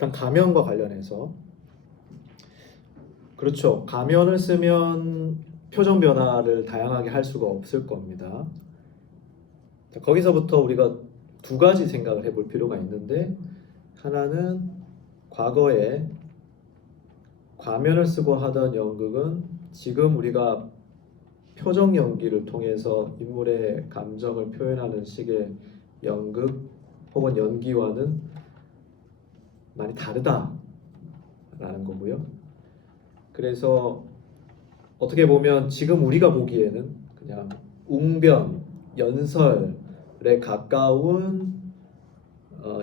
일단 가면과 관련해서 그렇죠. 가면을 쓰면 표정 변화를 다양하게 할 수가 없을 겁니다. 자, 거기서부터 우리가 두 가지 생각을 해볼 필요가 있는데 하나는 과거에 과면을 쓰고 하던 연극은 지금 우리가 표정 연기를 통해서 인물의 감정을 표현하는 식의 연극 혹은 연기와는 많이 다르다라는 거고요. 그래서 어떻게 보면 지금 우리가 보기에는 그냥 웅변, 연설에 가까운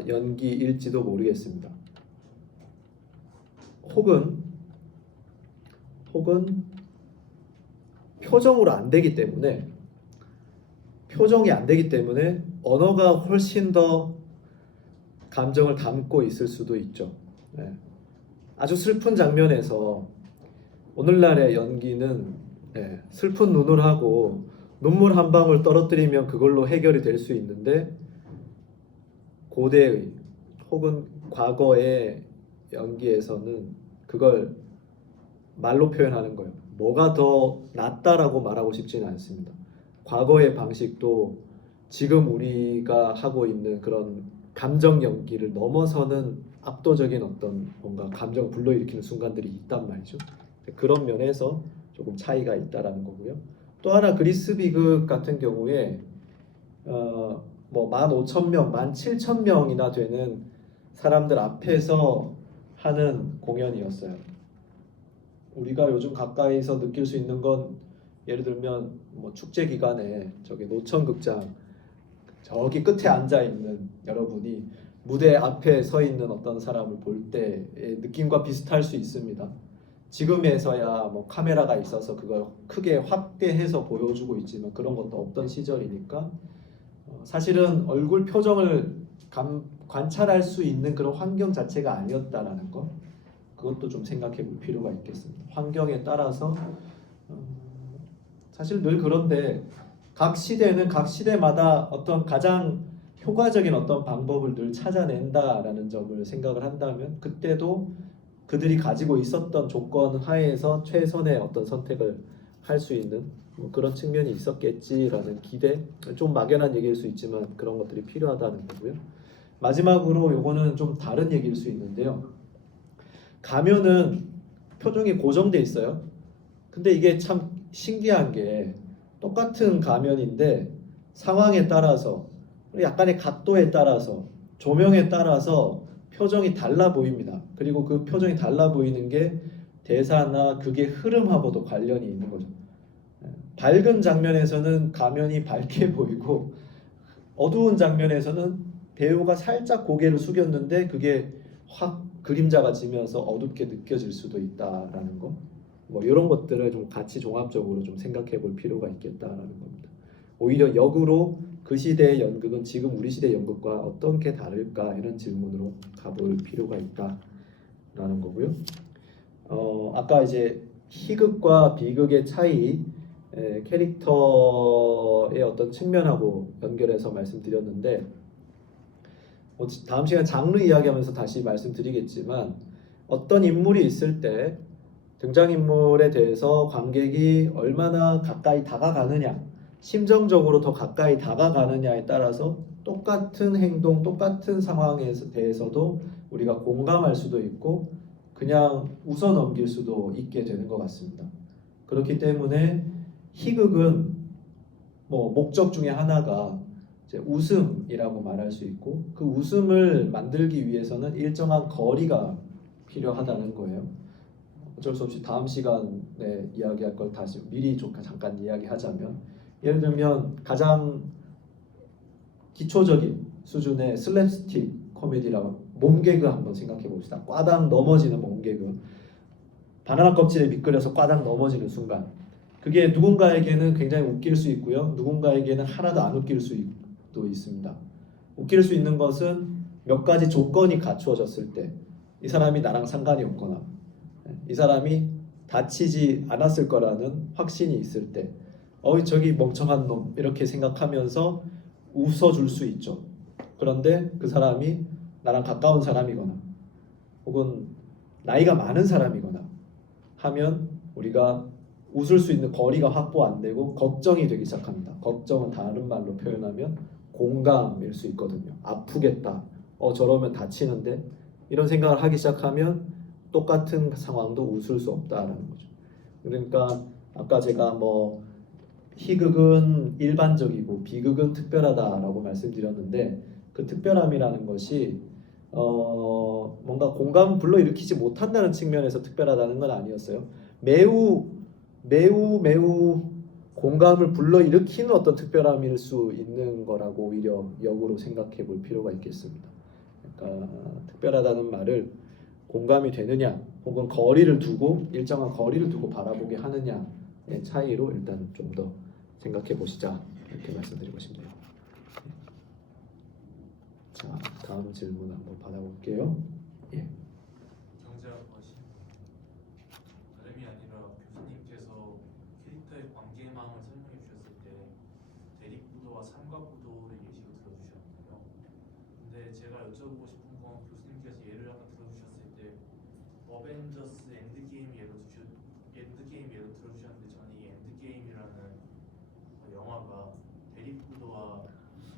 연기일지도 모르겠습니다. 혹은 표정으로 안 되기 때문에 표정이 안 되기 때문에 언어가 훨씬 더 감정을 담고 있을 수도 있죠. 네. 아주 슬픈 장면에서 오늘날의 연기는 슬픈 눈을 하고 눈물 한 방울 떨어뜨리면 그걸로 해결이 될 수 있는데 고대의 혹은 과거의 연기에서는 그걸 말로 표현하는 거예요. 뭐가 더 낫다라고 말하고 싶지는 않습니다. 과거의 방식도 지금 우리가 하고 있는 그런 감정 연기를 넘어서는 압도적인 어떤 뭔가 감정을 불러일으키는 순간들이 있단 말이죠. 그런 면에서 조금 차이가 있다라는 거고요. 또 하나 그리스 비극 같은 경우에 뭐 15,000명, 17,000명이나 되는 사람들 앞에서 하는 공연이었어요. 우리가 요즘 가까이서 느낄 수 있는 건 예를 들면 뭐 축제 기간에 저기 노천극장 저기 끝에 앉아 있는 여러분이 무대 앞에 서 있는 어떤 사람을 볼 때의 느낌과 비슷할 수 있습니다. 지금에서야 뭐 카메라가 있어서 그걸 크게 확대해서 보여주고 있지만 그런 것도 없던 시절이니까 사실은 얼굴 표정을 관찰할 수 있는 그런 환경 자체가 아니었다라는 것, 그것도 좀 생각해 볼 필요가 있겠습니다. 환경에 따라서 사실 늘 그런데 각 시대는 각 시대마다 어떤 가장 효과적인 어떤 방법을 늘 찾아낸다라는 점을 생각을 한다면 그때도 그들이 가지고 있었던 조건 하에서 최선의 어떤 선택을 할 수 있는 뭐 그런 측면이 있었겠지라는 기대, 좀 막연한 얘기일 수 있지만 그런 것들이 필요하다는 거고요. 마지막으로 요거는 좀 다른 얘기일 수 있는데요. 가면은 표정이 고정돼 있어요. 근데 이게 참 신기한 게 똑같은 가면인데 상황에 따라서 약간의 각도에 따라서 조명에 따라서 표정이 달라 보입니다. 그리고 그 표정이 달라 보이는 게 대사나 극의 흐름하고도 관련이 있는 거죠. 밝은 장면에서는 가면이 밝게 보이고 어두운 장면에서는 배우가 살짝 고개를 숙였는데 그게 확 그림자가 지면서 어둡게 느껴질 수도 있다라는 거. 뭐 이런 것들을 좀 같이 종합적으로 좀 생각해 볼 필요가 있겠다라는 겁니다. 오히려 역으로 그 시대의 연극은 지금 우리 시대 연극과 어떻게 다를까 이런 질문으로 가볼 필요가 있다라는 거고요. 아까 이제 희극과 비극의 차이, 캐릭터의 어떤 측면하고 연결해서 말씀드렸는데 다음 시간 장르 이야기하면서 다시 말씀드리겠지만 어떤 인물이 있을 때 등장인물에 대해서 관객이 얼마나 가까이 다가가느냐, 심정적으로 더 가까이 다가가느냐에 따라서 똑같은 행동, 똑같은 상황에 대해서도 우리가 공감할 수도 있고 그냥 웃어 넘길 수도 있게 되는 것 같습니다. 그렇기 때문에 희극은 뭐 목적 중에 하나가 이제 웃음이라고 말할 수 있고 그 웃음을 만들기 위해서는 일정한 거리가 필요하다는 거예요. 어쩔 수 없이 다음 시간에 이야기할 걸 다시 미리 잠깐 이야기하자면 예를 들면 가장 기초적인 수준의 슬랩스틱 코미디라고 몸개그 한번 생각해 봅시다. 꽈당 넘어지는 몸개그, 바나나 껍질에 미끌려서 꽈당 넘어지는 순간 그게 누군가에게는 굉장히 웃길 수 있고요. 누군가에게는 하나도 안 웃길 수도 있습니다. 웃길 수 있는 것은 몇 가지 조건이 갖추어졌을 때 이 사람이 나랑 상관이 없거나 이 사람이 다치지 않았을 거라는 확신이 있을 때 저기 멍청한 놈 이렇게 생각하면서 웃어줄 수 있죠. 그런데 그 사람이 나랑 가까운 사람이거나 혹은 나이가 많은 사람이거나 하면 우리가 웃을 수 있는 거리가 확보 안 되고 걱정이 되기 시작합니다. 걱정은 다른 말로 표현하면 공감일 수 있거든요. 아프겠다. 저러면 다치는데 이런 생각을 하기 시작하면 똑같은 상황도 웃을 수 없다라는 거죠. 그러니까 아까 제가 뭐 희극은 일반적이고 비극은 특별하다라고 말씀드렸는데 그 특별함이라는 것이 뭔가 공감을 불러일으키지 못한다는 측면에서 특별하다는 건 아니었어요. 매우 공감을 불러일으키는 어떤 특별함일 수 있는 거라고 오히려 역으로 생각해 볼 필요가 있겠습니다. 그러니까 특별하다는 말을 공감이 되느냐 혹은 일정한 거리를 두고 바라보게 하느냐의 차이로 일단 좀 더 생각해 보시자 이렇게 말씀드리고 싶네요. 자, 다음 질문 한번 받아볼게요. 예. 경제학 과신 다름이 아니라 교수님께서 캐릭터의 관계망을 설명해 주셨을 때 대립구도와 삼각구도를 예시로 들어주셨나요? 근데 제가 여쭤보고 싶은 건 교수님께서 예를 아까 들어주셨을 때 어벤져스 엔드게임 예로 들어주셨는데 저는 이 엔드게임이라는 영화가 대립구도와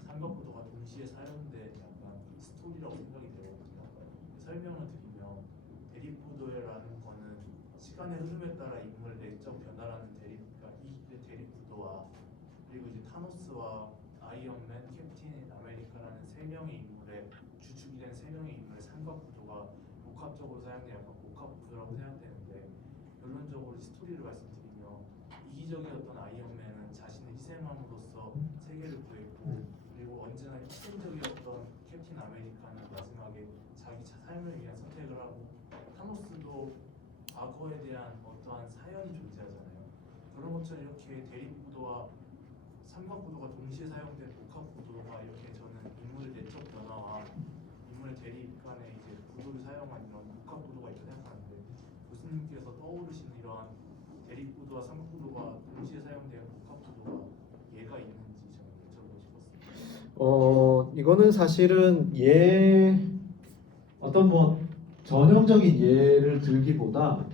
삼각구도가 동시에 사용된 약간 스토리라고 생각이 되거든요. 설명을 드리면 대립구도라는 거는 시간의 흐름에 따라 인물 내적 변화라는 그러니까 이 대립구도와 그리고 이제 타노스와 아이언맨, 캡틴 아메리카라는 세 명의 인물의 주축이 된 세 명의 인물의 삼각구도가 복합적으로 사용된 약간 복합구도라고 생각되는데 결론적으로 스토리를 말씀드리면 이기적이었던 아이언맨은 자신을 희생함으로써 세계를 구했고 그리고 언제나 희생적이었던 캡틴 아메리카는 마지막에 자기 삶을 위한 선택을 하고 타노스도 과거에 대한 어떠한 사연이 존재하잖아요. 그런 것처럼 이렇게 대립구도와 삼각구도가 동시에 사용된 복합구도가 이렇게 저는 인물의 내적 변화와 인물의 대립 간의 이제 구도를 사용한 이런 복합구도가 있다고 생각하는데 교수님께서 떠오르시는 이러한 대립구도와 삼각구도가 동시에 사용된 복합구도가 예가 있는지 좀 여쭤보고 싶었습니다. 이거는 사실은 어떤 뭐 전형적인 예를 들기보다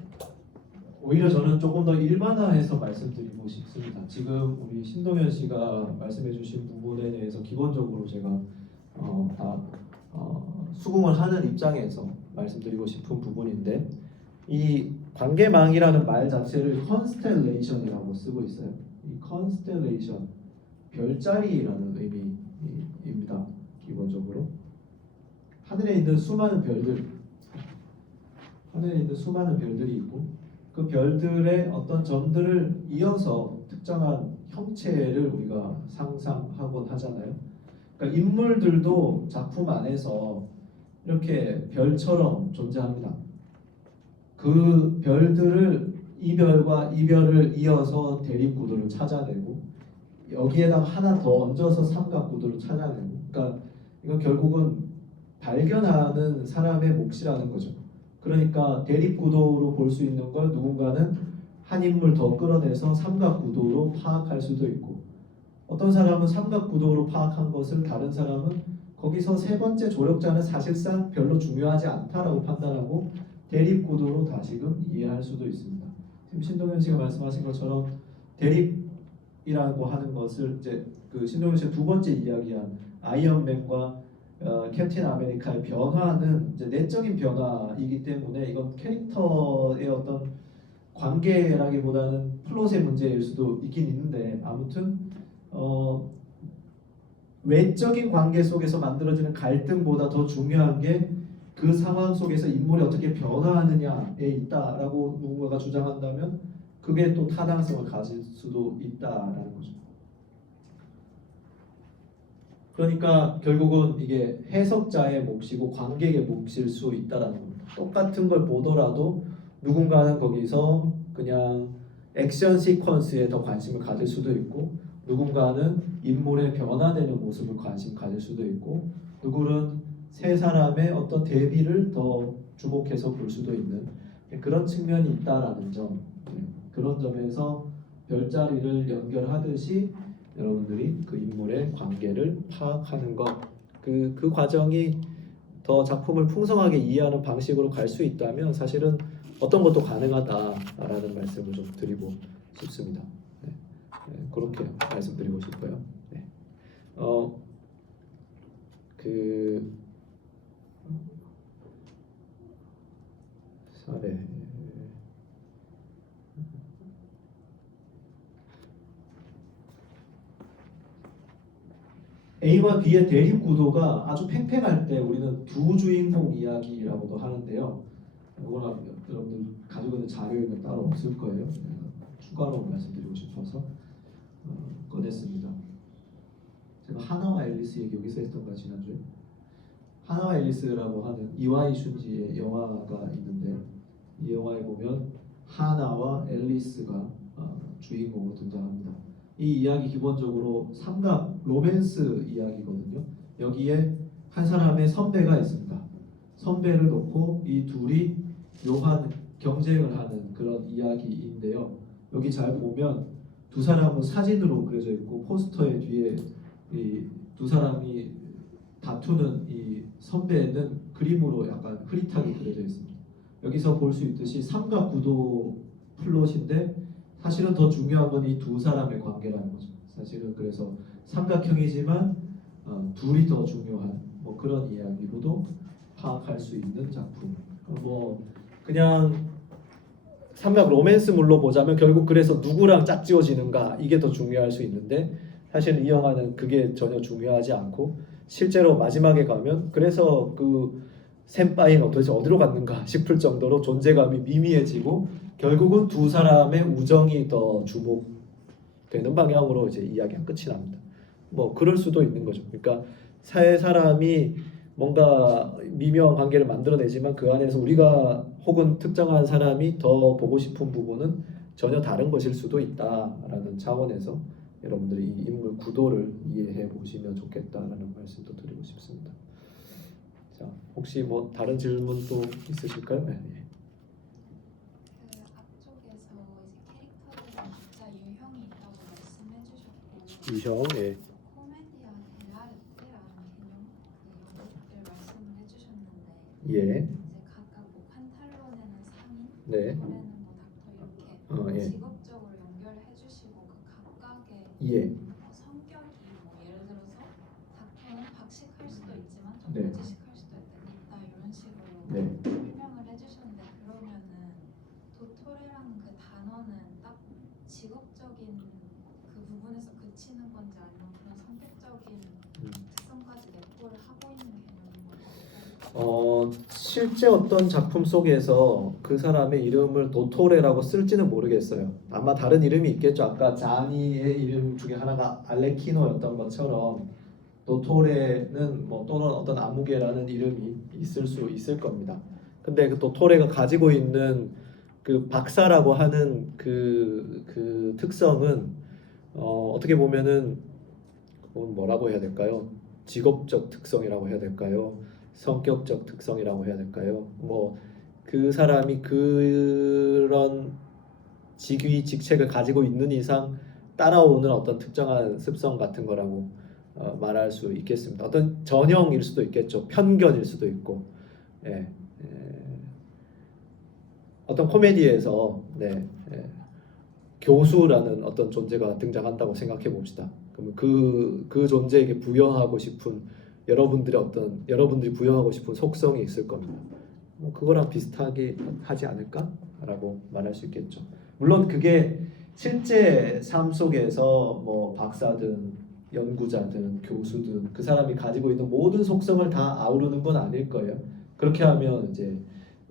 오히려 저는 조금 더 일반화해서 말씀드리고 싶습니다. 지금 우리 신동현 씨가 말씀해주신 부분에 대해서 기본적으로 제가 다 수긍을 하는 입장에서 말씀드리고 싶은 부분인데 이 관계망이라는 말 자체를 컨스텔레이션이라고 쓰고 있어요. 이 컨스텔레이션 별자리라는 의미입니다. 기본적으로 하늘에 있는 수많은 별들이 있고 그 별들의 어떤 점들을 이어서 특정한 형체를 우리가 상상하곤 하잖아요. 그러니까 인물들도 작품 안에서 이렇게 별처럼 존재합니다. 그 별들을 이별과 이별을 이어서 대립구도를 찾아내고 여기에다가 하나 더 얹어서 삼각구도를 찾아내고 그러니까 이건 결국은 발견하는 사람의 몫이라는 거죠. 그러니까 대립구도로 볼 수 있는 걸 누군가는 한 인물 더 끌어내서 삼각구도로 파악할 수도 있고 어떤 사람은 삼각구도로 파악한 것을 다른 사람은 거기서 세 번째 조력자는 사실상 별로 중요하지 않다라고 판단하고 대립구도로 다시금 이해할 수도 있습니다. 지금 신동현 씨가 말씀하신 것처럼 대립이라고 하는 것을 이제 그 신동현 씨가 두 번째 이야기한 아이언맨과 캡틴 아메리카의 변화는 이제 내적인 변화이기 때문에 이건 캐릭터의 어떤 관계라기보다는 플롯의 문제일 수도 있긴 있는데 아무튼 외적인 관계 속에서 만들어지는 갈등보다 더 중요한 게 그 상황 속에서 인물이 어떻게 변화하느냐에 있다라고 누군가가 주장한다면 그게 또 타당성을 가질 수도 있다라는 거죠. 그러니까 결국은 이게 해석자의 몫이고 관객의 몫일 수 있다라는 겁니다. 똑같은 걸 보더라도 누군가는 거기서 그냥 액션 시퀀스에 더 관심을 가질 수도 있고 누군가는 인물의 변화되는 모습을 관심 가질 수도 있고 누구는 세 사람의 어떤 대비를 더 주목해서 볼 수도 있는 그런 측면이 있다라는 점 그런 점에서 별자리를 연결하듯이 여러분들이 그 인물의 관계를 파악하는 것 그 과정이 더 작품을 풍성하게 이해하는 방식으로 갈 수 있다면 사실은 어떤 것도 가능하다라는 말씀을 좀 드리고 싶습니다. 네. 네, 그렇게 말씀드리고 싶어요. 네. 그 사례 A와 B의 대립 구도가 아주 팽팽할 때 우리는 두 주인공 이야기라고도 하는데요. 이거나 여러분들 가지고 있는 자료에는 따로 없을 거예요. 추가로 말씀드리고 싶어서 꺼냈습니다. 제가 하나와 앨리스 얘기 여기서 했던가 지난주에 하나와 앨리스라고 하는 이와이 슌지의 영화가 있는데 이 영화에 보면 하나와 앨리스가 주인공으로 등장합니다. 이 이야기 기본적으로 삼각 로맨스 이야기거든요. 여기에 한 사람의 선배가 있습니다. 선배를 놓고 이 둘이 묘한 경쟁을 하는 그런 이야기인데요. 여기 잘 보면 두 사람은 사진으로 그려져 있고 포스터의 뒤에 이 두 사람이 다투는 이 선배는 그림으로 약간 흐릿하게 그려져 있습니다. 여기서 볼 수 있듯이 삼각 구도 플롯인데 사실은 더 중요한 건 이 두 사람의 관계라는 거죠. 사실은 그래서 삼각형이지만 둘이 더 중요한 뭐 그런 이야기로도 파악할 수 있는 작품. 뭐 그냥 삼각 로맨스물로 보자면 결국 그래서 누구랑 짝지어지는가 이게 더 중요할 수 있는데 사실 이 영화는 그게 전혀 중요하지 않고 실제로 마지막에 가면 그래서 그 샘바이는 도대체 어디로 갔는가 싶을 정도로 존재감이 미미해지고 결국은 두 사람의 우정이 더 주목되는 방향으로 이제 이야기가 끝이 납니다. 뭐 그럴 수도 있는 거죠. 그러니까 세 사람이 뭔가 미묘한 관계를 만들어내지만 그 안에서 우리가 혹은 특정한 사람이 더 보고 싶은 부분은 전혀 다른 것일 수도 있다라는 차원에서 여러분들이 이 인물 구도를 이해해 보시면 좋겠다라는 말씀도 드리고 싶습니다. 자, 혹시 뭐 다른 질문 또 있으실까요? 네. 그 앞쪽에서 이제 캐릭터들은 각자 유형이 있다고 말씀해 주셨고 유형, 예. 코미디아 델라르테라는 개념 그 영역들 말씀을 해주셨는데 예. 이제 각각 뭐 판탈론에는 상인, 네. 토레는 뭐 닥터 이렇게 예. 직업적으로 연결해 주시고 그 각각의 예. 성격이 뭐 예를 들어서 닥터는 박식할 수도 있지만 좀 네. 고지식할 수도 있다 이런 식으로 네. 설명을 해주셨는데 그러면은 도토레라는 그 단어는 딱 직업적인 그 부분에서 그치는 건지 아니면 그런 성격적인 특성까지 내포를 하고 있는 개념인 건가요? 실제 어떤 작품 속에서 그 사람의 이름을 도토레라고 쓸지는 모르겠어요. 아마 다른 이름이 있겠죠. 아까 자니의 이름 중에 하나가 알레키노였던 것처럼 도토레는 뭐 또는 어떤 아무개라는 이름이 있을 수 있을 겁니다. 근데 그 도토레가 가지고 있는 그 박사라고 하는 그 특성은 어떻게 보면은 뭐라고 해야 될까요? 직업적 특성이라고 해야 될까요? 성격적 특성이라고 해야 될까요? 뭐 그 사람이 그런 직위 직책을 가지고 있는 이상 따라오는 어떤 특정한 습성 같은 거라고 말할 수 있겠습니다. 어떤 전형일 수도 있겠죠. 편견일 수도 있고, 예, 어떤 코미디에서 교수라는 어떤 존재가 등장한다고 생각해 봅시다. 그러면 그 존재에게 부여하고 싶은 여러분들이 부여하고 싶은 속성이 있을 겁니다. 뭐 그거랑 비슷하게 하지 않을까라고 말할 수 있겠죠. 물론 그게 실제 삶 속에서 뭐 박사든 연구자든 교수든 그 사람이 가지고 있는 모든 속성을 다 아우르는 건 아닐 거예요. 그렇게 하면 이제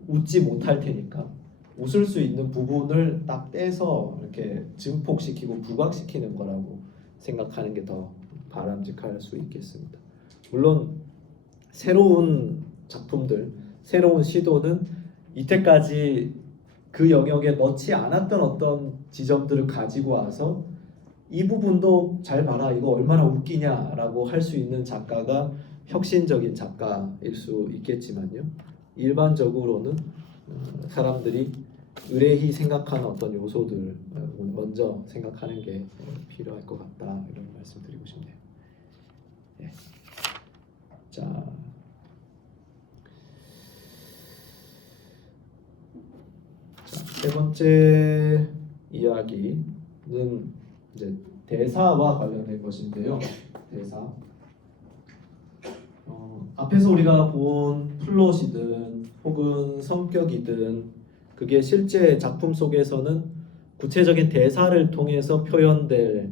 웃지 못할 테니까 웃을 수 있는 부분을 딱 떼서 이렇게 증폭시키고 부각시키는 거라고 생각하는 게 더 바람직할 수 있겠습니다. 물론 새로운 작품들, 새로운 시도는 이때까지 그 영역에 넣지 않았던 어떤 지점들을 가지고 와서 이 부분도 잘 봐라, 이거 얼마나 웃기냐라고 할 수 있는 작가가 혁신적인 작가일 수 있겠지만요. 일반적으로는 사람들이 의뢰히 생각하는 어떤 요소들 먼저 생각하는 게 필요할 것 같다, 이런 말씀드리고 싶네요. 예. 자, 세 번째 이야기는 이제 대사와 관련된 것인데요. 대사. 앞에서 우리가 본 플롯이든 혹은 성격이든 그게 실제 작품 속에서는 구체적인 대사를 통해서 표현될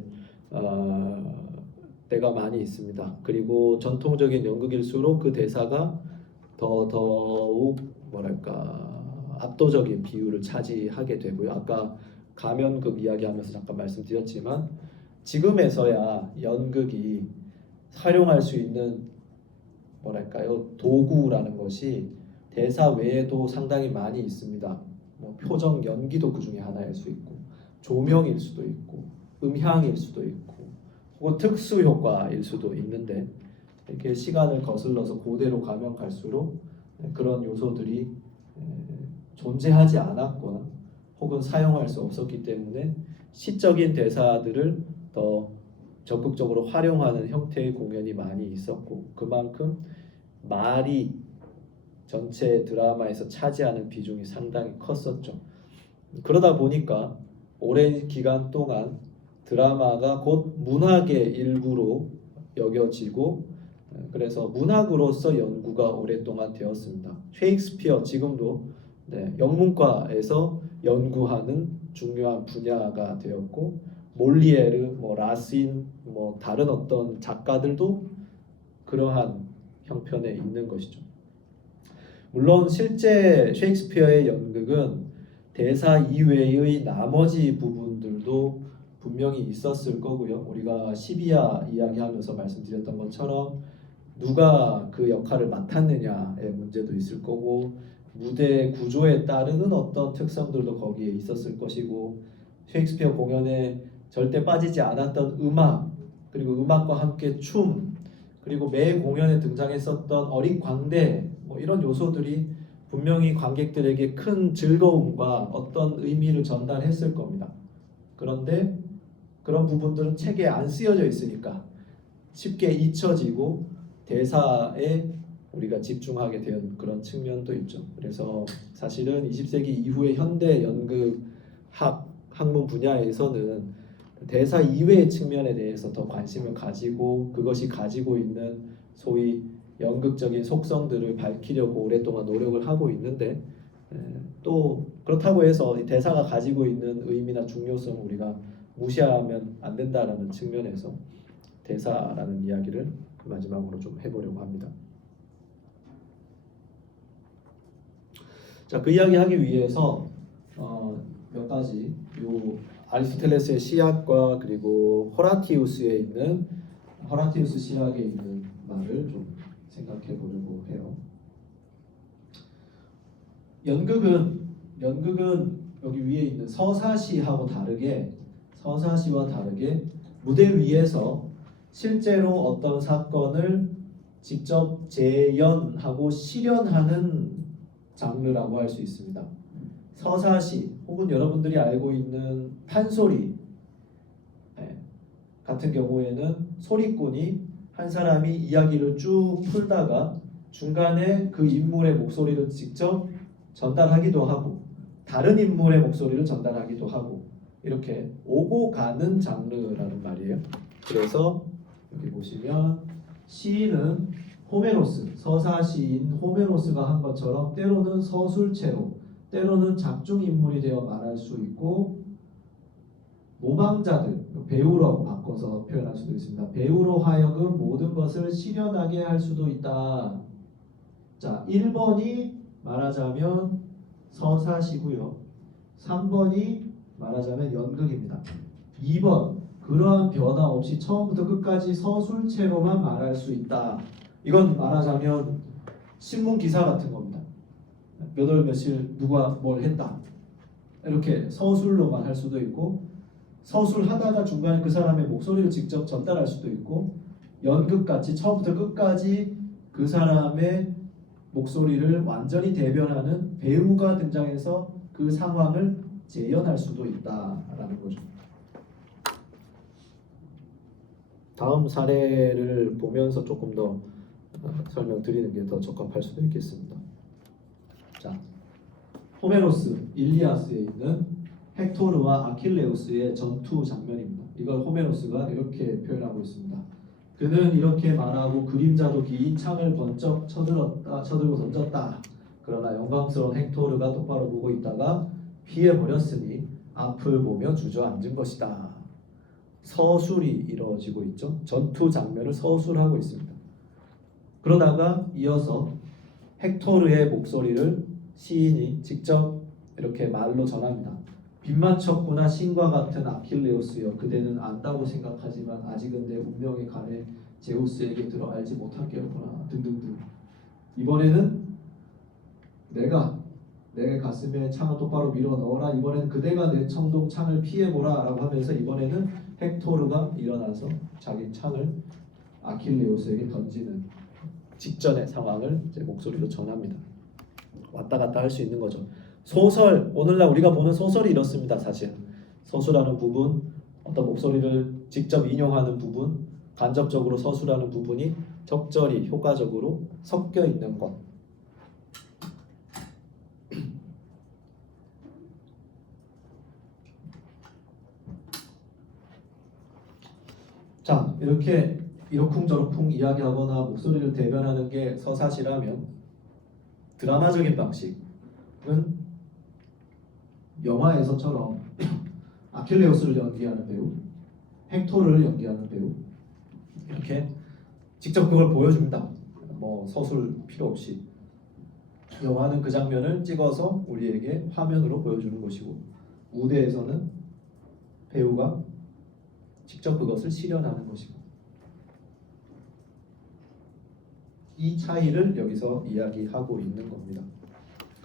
때가 많이 있습니다. 그리고 전통적인 연극일수록 그 대사가 더욱 뭐랄까 압도적인 비율을 차지하게 되고요. 아까 가면극 이야기하면서 잠깐 말씀드렸지만 지금에서야 연극이 활용할 수 있는 뭐랄까요 도구라는 것이 대사 외에도 상당히 많이 있습니다. 뭐 표정 연기도 그 중에 하나일 수 있고 조명일 수도 있고 음향일 수도 있고 혹은 특수 효과일 수도 있는데 이렇게 시간을 거슬러서 고대로 가면 갈수록 그런 요소들이 존재하지 않았거나 혹은 사용할 수 없었기 때문에 시적인 대사들을 더 적극적으로 활용하는 형태의 공연이 많이 있었고 그만큼 말이 전체 드라마에서 차지하는 비중이 상당히 컸었죠. 그러다 보니까 오랜 기간 동안 드라마가 곧 문학의 일부로 여겨지고 그래서 문학으로서 연구가 오랫동안 되었습니다. 셰익스피어 지금도 영문과에서 연구하는 중요한 분야가 되었고 몰리에르, 라신, 다른 어떤 작가들도 그러한 형편에 있는 것이죠. 물론 실제 셰익스피어의 연극은 대사 이외의 나머지 부분들도 분명히 있었을 거고요. 우리가 시비아 이야기하면서 말씀드렸던 것처럼 누가 그 역할을 맡았느냐의 문제도 있을 거고 무대 구조에 따르는 어떤 특성들도 거기에 있었을 것이고 셰익스피어 공연에 절대 빠지지 않았던 음악 그리고 음악과 함께 춤 그리고 매 공연에 등장했었던 어릿광대 이런 요소들이 분명히 관객들에게 큰 즐거움과 어떤 의미를 전달했을 겁니다. 그런데 그런 부분들은 책에 안 쓰여져 있으니까 쉽게 잊혀지고 대사에 우리가 집중하게 된 그런 측면도 있죠. 그래서 사실은 20세기 이후의 현대 연극 학문 분야에서는 대사 이외의 측면에 대해서 더 관심을 가지고 그것이 가지고 있는 소위 연극적인 속성들을 밝히려고 오랫동안 노력을 하고 있는데 또 그렇다고 해서 대사가 가지고 있는 의미나 중요성을 우리가 무시하면 안 된다라는 측면에서 대사라는 이야기를 마지막으로 좀 해보려고 합니다. 자, 그 이야기 하기 위해서 몇 가지 아리스토텔레스의 시학과 그리고 호라티우스 시학에 있는 말을 좀 생각해 보려고 해요. 연극은 여기 위에 있는 서사시와 다르게 무대 위에서 실제로 어떤 사건을 직접 재연하고 실현하는 장르라고 할 수 있습니다. 서사시 혹은 여러분들이 알고 있는 판소리 같은 경우에는 소리꾼이 한 사람이 이야기를 쭉 풀다가 중간에 그 인물의 목소리를 직접 전달하기도 하고 다른 인물의 목소리를 전달하기도 하고 이렇게 오고 가는 장르라는 말이에요. 그래서 여기 보시면 시인은 호메로스, 서사시인 호메로스가 한 것처럼 때로는 서술체로 때로는 작중인물이 되어 말할 수 있고 모방자들, 배우라고 바꿔서 표현할 수도 있습니다. 배우로 하여금 모든 것을 실현하게 할 수도 있다. 자, 1번이 말하자면 서사시고요. 3번이 말하자면 연극입니다. 2번, 그러한 변화 없이 처음부터 끝까지 서술체로만 말할 수 있다. 이건 말하자면 신문 기사 같은 겁니다. 몇 월 며칠 누가 뭘 했다. 이렇게 서술로만 할 수도 있고 서술하다가 중간에 그 사람의 목소리를 직접 전달할 수도 있고 연극같이 처음부터 끝까지 그 사람의 목소리를 완전히 대변하는 배우가 등장해서 그 상황을 재현할 수도 있다라는 거죠. 다음 사례를 보면서 조금 더 설명드리는 게 더 적합할 수도 있겠습니다. 자, 호메로스 일리아스에 있는 헥토르와 아킬레우스의 전투 장면입니다. 이걸 호메로스가 이렇게 표현하고 있습니다. 그는 이렇게 말하고 그림자도 긴 창을 번쩍 쳐들고 던졌다. 그러나 영광스러운 헥토르가 똑바로 보고 있다가 피해 버렸으니 앞을 보며 주저앉은 것이다. 서술이 이루어지고 있죠. 전투 장면을 서술하고 있습니다. 그러다가 이어서 헥토르의 목소리를 시인이 직접 이렇게 말로 전합니다. 빗맞췄구나 신과 같은 아킬레우스여, 그대는 안다고 생각하지만 아직은 내 운명에 관해 제우스에게 들어 알지 못하겠구나 등등등. 이번에는 내가 내 가슴에 창을 똑바로 밀어 넣어라. 이번에는 그대가 내 청동 창을 피해보라 라고 하면서 이번에는 헥토르가 일어나서 자기 창을 아킬레우스에게 던지는 직전의 상황을 제 목소리로 전합니다. 왔다 갔다 할 수 있는 거죠. 소설, 오늘날 우리가 보는 소설이 이렇습니다. 사실 서술하는 부분, 어떤 목소리를 직접 인용하는 부분, 간접적으로 서술하는 부분이 적절히 효과적으로 섞여 있는 것. 자, 이렇게 이러쿵저러쿵 이야기하거나 목소리를 대변하는 게 서사시라면 드라마적인 방식은 영화에서처럼 아킬레우스를 연기하는 배우, 헥토르를 연기하는 배우 이렇게 직접 그걸 보여줍니다. 뭐 서술 필요 없이 영화는 그 장면을 찍어서 우리에게 화면으로 보여주는 것이고 무대에서는 배우가 직접 그것을 실현하는 것이고 이 차이를 여기서 이야기하고 있는 겁니다.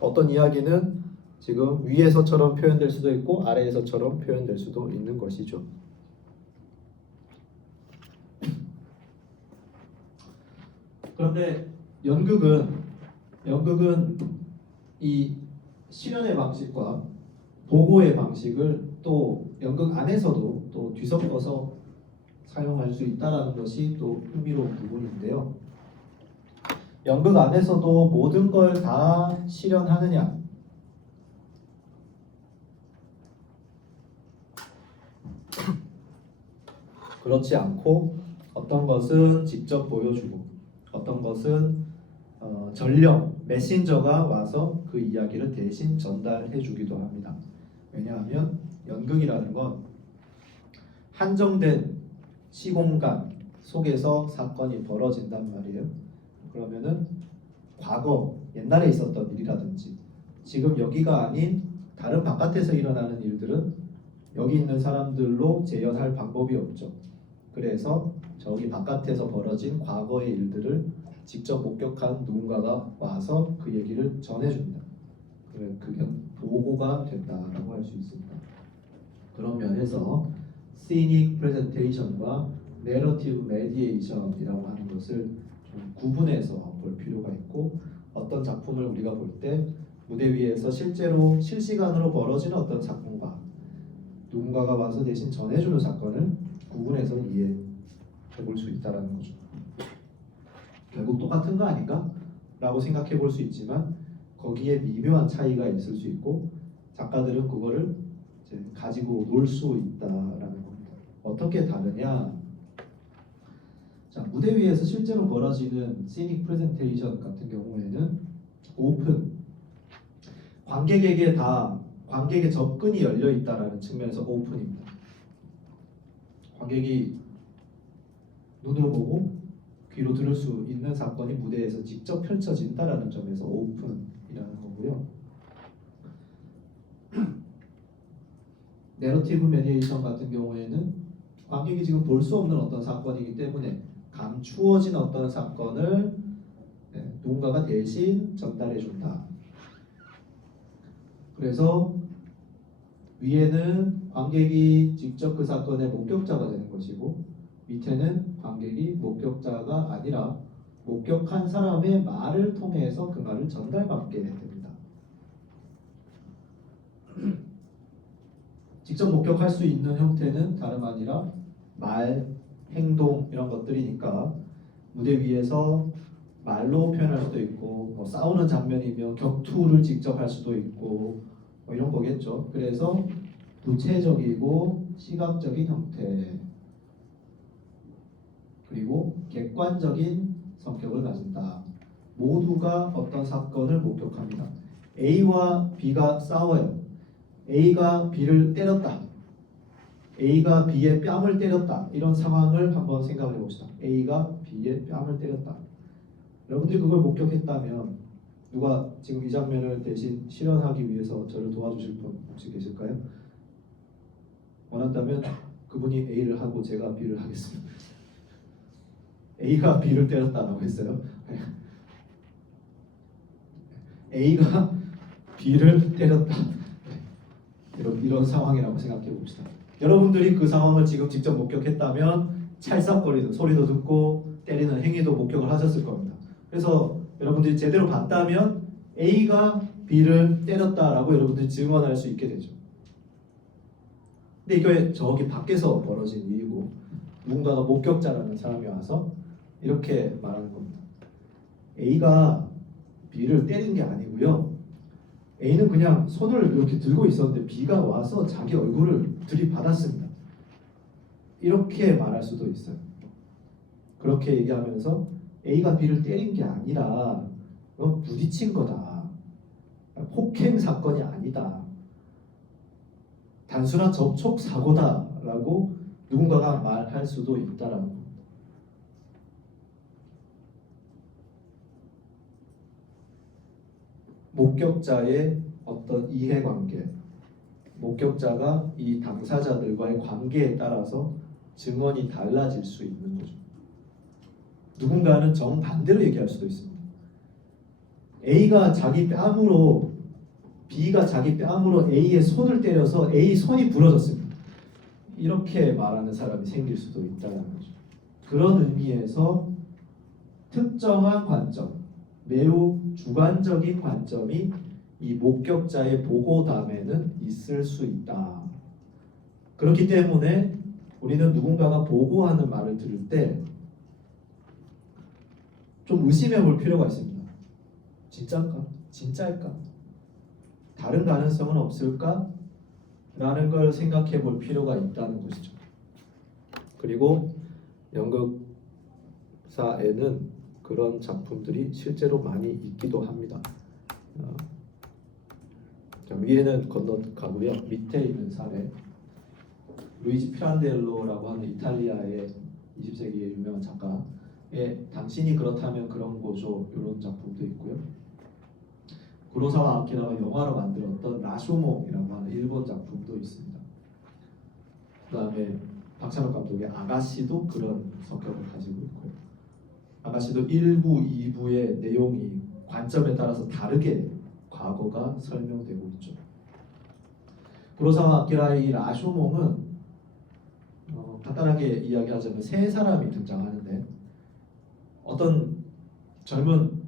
어떤 이야기는 지금 위에서처럼 표현될 수도 있고 아래에서처럼 표현될 수도 있는 것이죠. 그런데 연극은 이 실현의 방식과 보고의 방식을 또 연극 안에서도 또 뒤섞어서 사용할 수 있다는 것이 또 흥미로운 부분인데요. 연극 안에서도 모든 걸 다 실현하느냐? 그렇지 않고 어떤 것은 직접 보여주고 어떤 것은 전령, 메신저가 와서 그 이야기를 대신 전달해 주기도 합니다. 왜냐하면 연극이라는 건 한정된 시공간 속에서 사건이 벌어진단 말이에요. 그러면은 과거, 옛날에 있었던 일이라든지 지금 여기가 아닌 다른 바깥에서 일어나는 일들은 여기 있는 사람들로 재현할 방법이 없죠. 그래서 저기 바깥에서 벌어진 과거의 일들을 직접 목격한 누군가가 와서 그 얘기를 전해줍니다. 그게 보고가 된다라고 할 수 있습니다. 그런 면에서 scenic presentation과 narrative mediation이라고 하는 것을 좀 구분해서 볼 필요가 있고 어떤 작품을 우리가 볼 때 무대 위에서 실제로 실시간으로 벌어지는 어떤 사건과 누군가가 와서 대신 전해주는 사건을 구분해서 이해해 볼 수 있다는 거죠. 결국 똑같은 거 아닌가? 라고 생각해 볼 수 있지만 거기에 미묘한 차이가 있을 수 있고 작가들은 그거를 이제 가지고 놀 수 있다라는 겁니다. 어떻게 다르냐? 자, 무대 위에서 실제로 벌어지는 시닉 프레젠테이션 같은 경우에는 오픈, 관객의 접근이 열려 있다라는 측면에서 오픈입니다. 관객이 눈으로 보고 귀로 들을 수 있는 사건이 무대에서 직접 펼쳐진다라는 점에서 오픈이라는 거고요. 내러티브 메디에이션 같은 경우에는 관객이 지금 볼 수 없는 어떤 사건이기 때문에 감추어진 어떤 사건을 누군가가 대신 전달해 준다. 그래서 위에는 관객이 직접 그 사건의 목격자가 되는 것이고 밑에는 관객이 목격자가 아니라 목격한 사람의 말을 통해서 그 말을 전달받게 됩니다. 직접 목격할 수 있는 형태는 다름 아니라 말, 행동 이런 것들이니까 무대 위에서 말로 표현할 수도 있고 뭐 싸우는 장면이면 격투를 직접 할 수도 있고 뭐 이런 거겠죠. 그래서 구체적이고 시각적인 형태 그리고 객관적인 성격을 가진다. 모두가 어떤 사건을 목격합니다. A와 B가 싸워요. A가 B를 때렸다. A가 B의 뺨을 때렸다. 이런 상황을 한번 생각해 봅시다. A가 B의 뺨을 때렸다. 여러분들이 그걸 목격했다면 누가 지금 이 장면을 대신 실현하기 위해서 저를 도와주실 분 혹시 계실까요? 원한다면 그분이 A를 하고 제가 B를 하겠습니다. A가 B를 때렸다라고 했어요. A가 B를 때렸다. 이런 상황이라고 생각해 봅시다. 여러분들이 그 상황을 지금 직접 목격했다면 찰싹거리는 소리도 듣고 때리는 행위도 목격을 하셨을 겁니다. 그래서 여러분들이 제대로 봤다면 A가 B를 때렸다라고 여러분들이 증언할 수 있게 되죠. 근데 이게 저기 밖에서 벌어진 일이고 누군가가 목격자라는 사람이 와서 이렇게 말하는 겁니다. A가 B를 때린 게 아니고요. A는 그냥 손을 이렇게 들고 있었는데 B가 와서 자기 얼굴을 들이받았습니다. 이렇게 말할 수도 있어요. 그렇게 얘기하면서 A가 B를 때린 게 아니라 부딪힌 거다. 폭행 사건이 아니다. 단순한 접촉 사고다라고 누군가가 말할 수도 있다라는 겁니다. 목격자의 어떤 이해관계, 목격자가 이 당사자들과의 관계에 따라서 증언이 달라질 수 있는 거죠. 누군가는 정반대로 얘기할 수도 있습니다. A가 자기 뺨으로 B가 자기 뺨으로 A의 손을 때려서 A 손이 부러졌습니다. 이렇게 말하는 사람이 생길 수도 있다는 거죠. 그런 의미에서 특정한 관점, 매우 주관적인 관점이 이 목격자의 보고담에는 있을 수 있다. 그렇기 때문에 우리는 누군가가 보고하는 말을 들을 때 좀 의심해 볼 필요가 있습니다. 진짜일까? 진짜일까? 다른 가능성은 없을까? 라는 걸 생각해 볼 필요가 있다는 것이죠. 그리고 연극사에는 그런 작품들이 실제로 많이 있기도 합니다. 위에는 건너가고요. 밑에 있는 사례 루이지 피란델로라고 하는 이탈리아의 20세기의 유명한 작가의 당신이 그렇다면 그런 거죠. 이런 작품도 있고요. 구로사와 아키라가 영화로 만들었던 라쇼몽이라고 하는 일본 작품도 있습니다. 그 다음에 박찬욱 감독의 아가씨도 그런 성격을 가지고 있고요. 아가씨도 1부, 2부의 내용이 관점에 따라서 다르게 과거가 설명되고 있죠. 구로사와 아키라의 이 라쇼몽은 간단하게 이야기하자면 세 사람이 등장하는데 어떤 젊은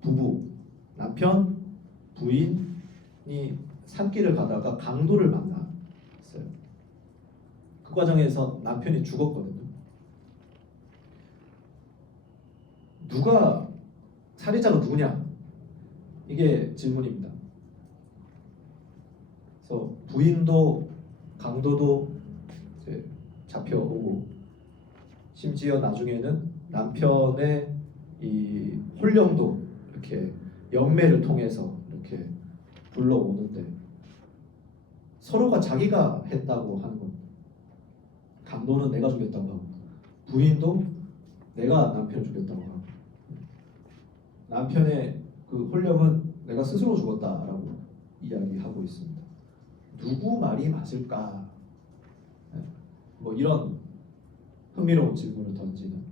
부부, 남편, 부인이 산길을 가다가 강도를 만났어요. 그 과정에서 남편이 죽었거든요. 살인자가 누구냐? 이게 질문입니다. 그래서 부인도 강도도 이제 잡혀오고 심지어 나중에는 남편의 이 혼령도 이렇게 영매를 통해서 이렇게 불러오는데 서로가 자기가 했다고 하는 겁니다. 강도는 내가 죽였다고 하고 부인도 내가 남편을 죽였다고 하고 남편의 그 혼령은 내가 스스로 죽었다라고 이야기하고 있습니다. 누구 말이 맞을까? 뭐 이런 흥미로운 질문을 던지는